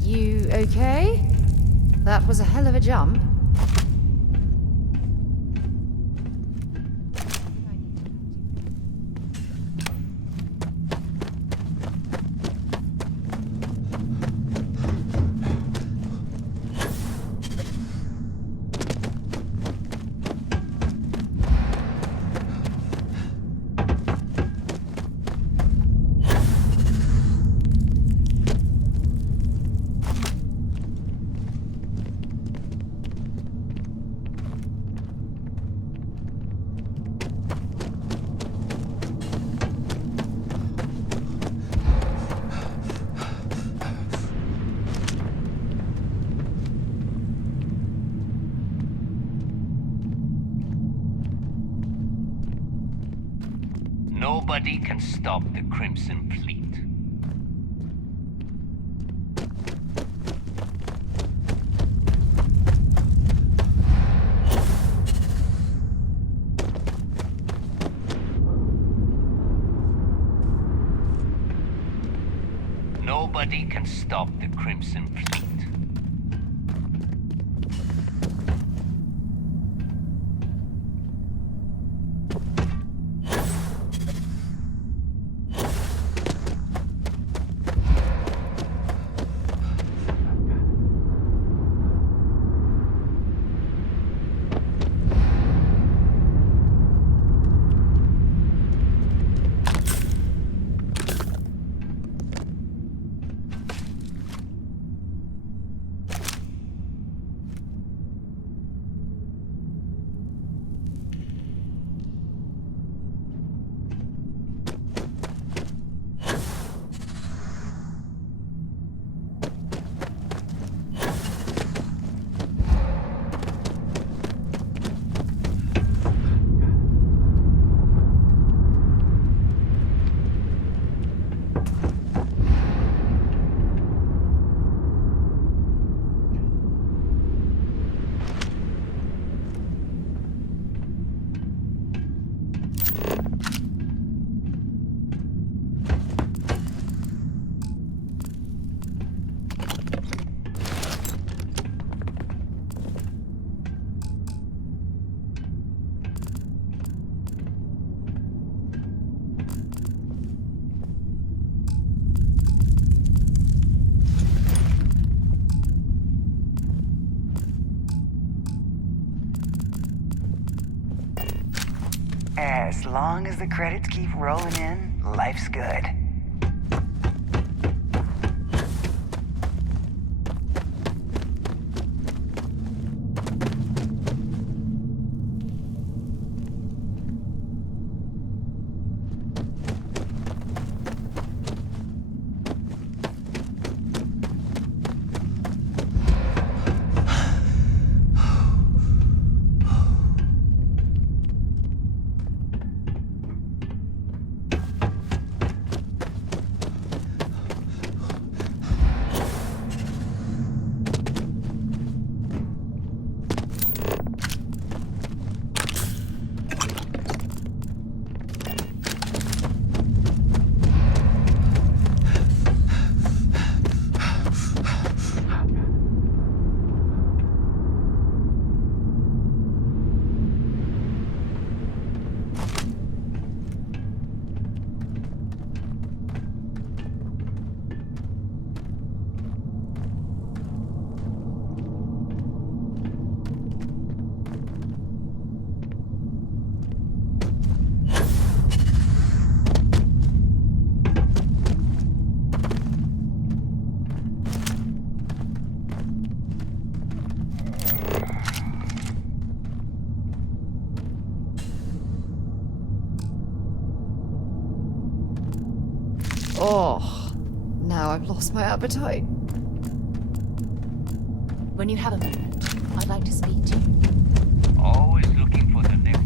You okay? That was a hell of a jump. Nobody can stop the Crimson Fleet. Nobody can stop the Crimson Fleet. As long as the credits keep rolling in, life's good. Oh, now I've lost my appetite. When you have a moment, I'd like to speak to you. Always looking for the next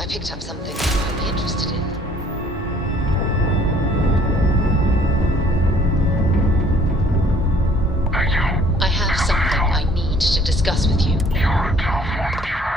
I picked up something you might be interested in. I have something I need to discuss with you. You're a tough one to try.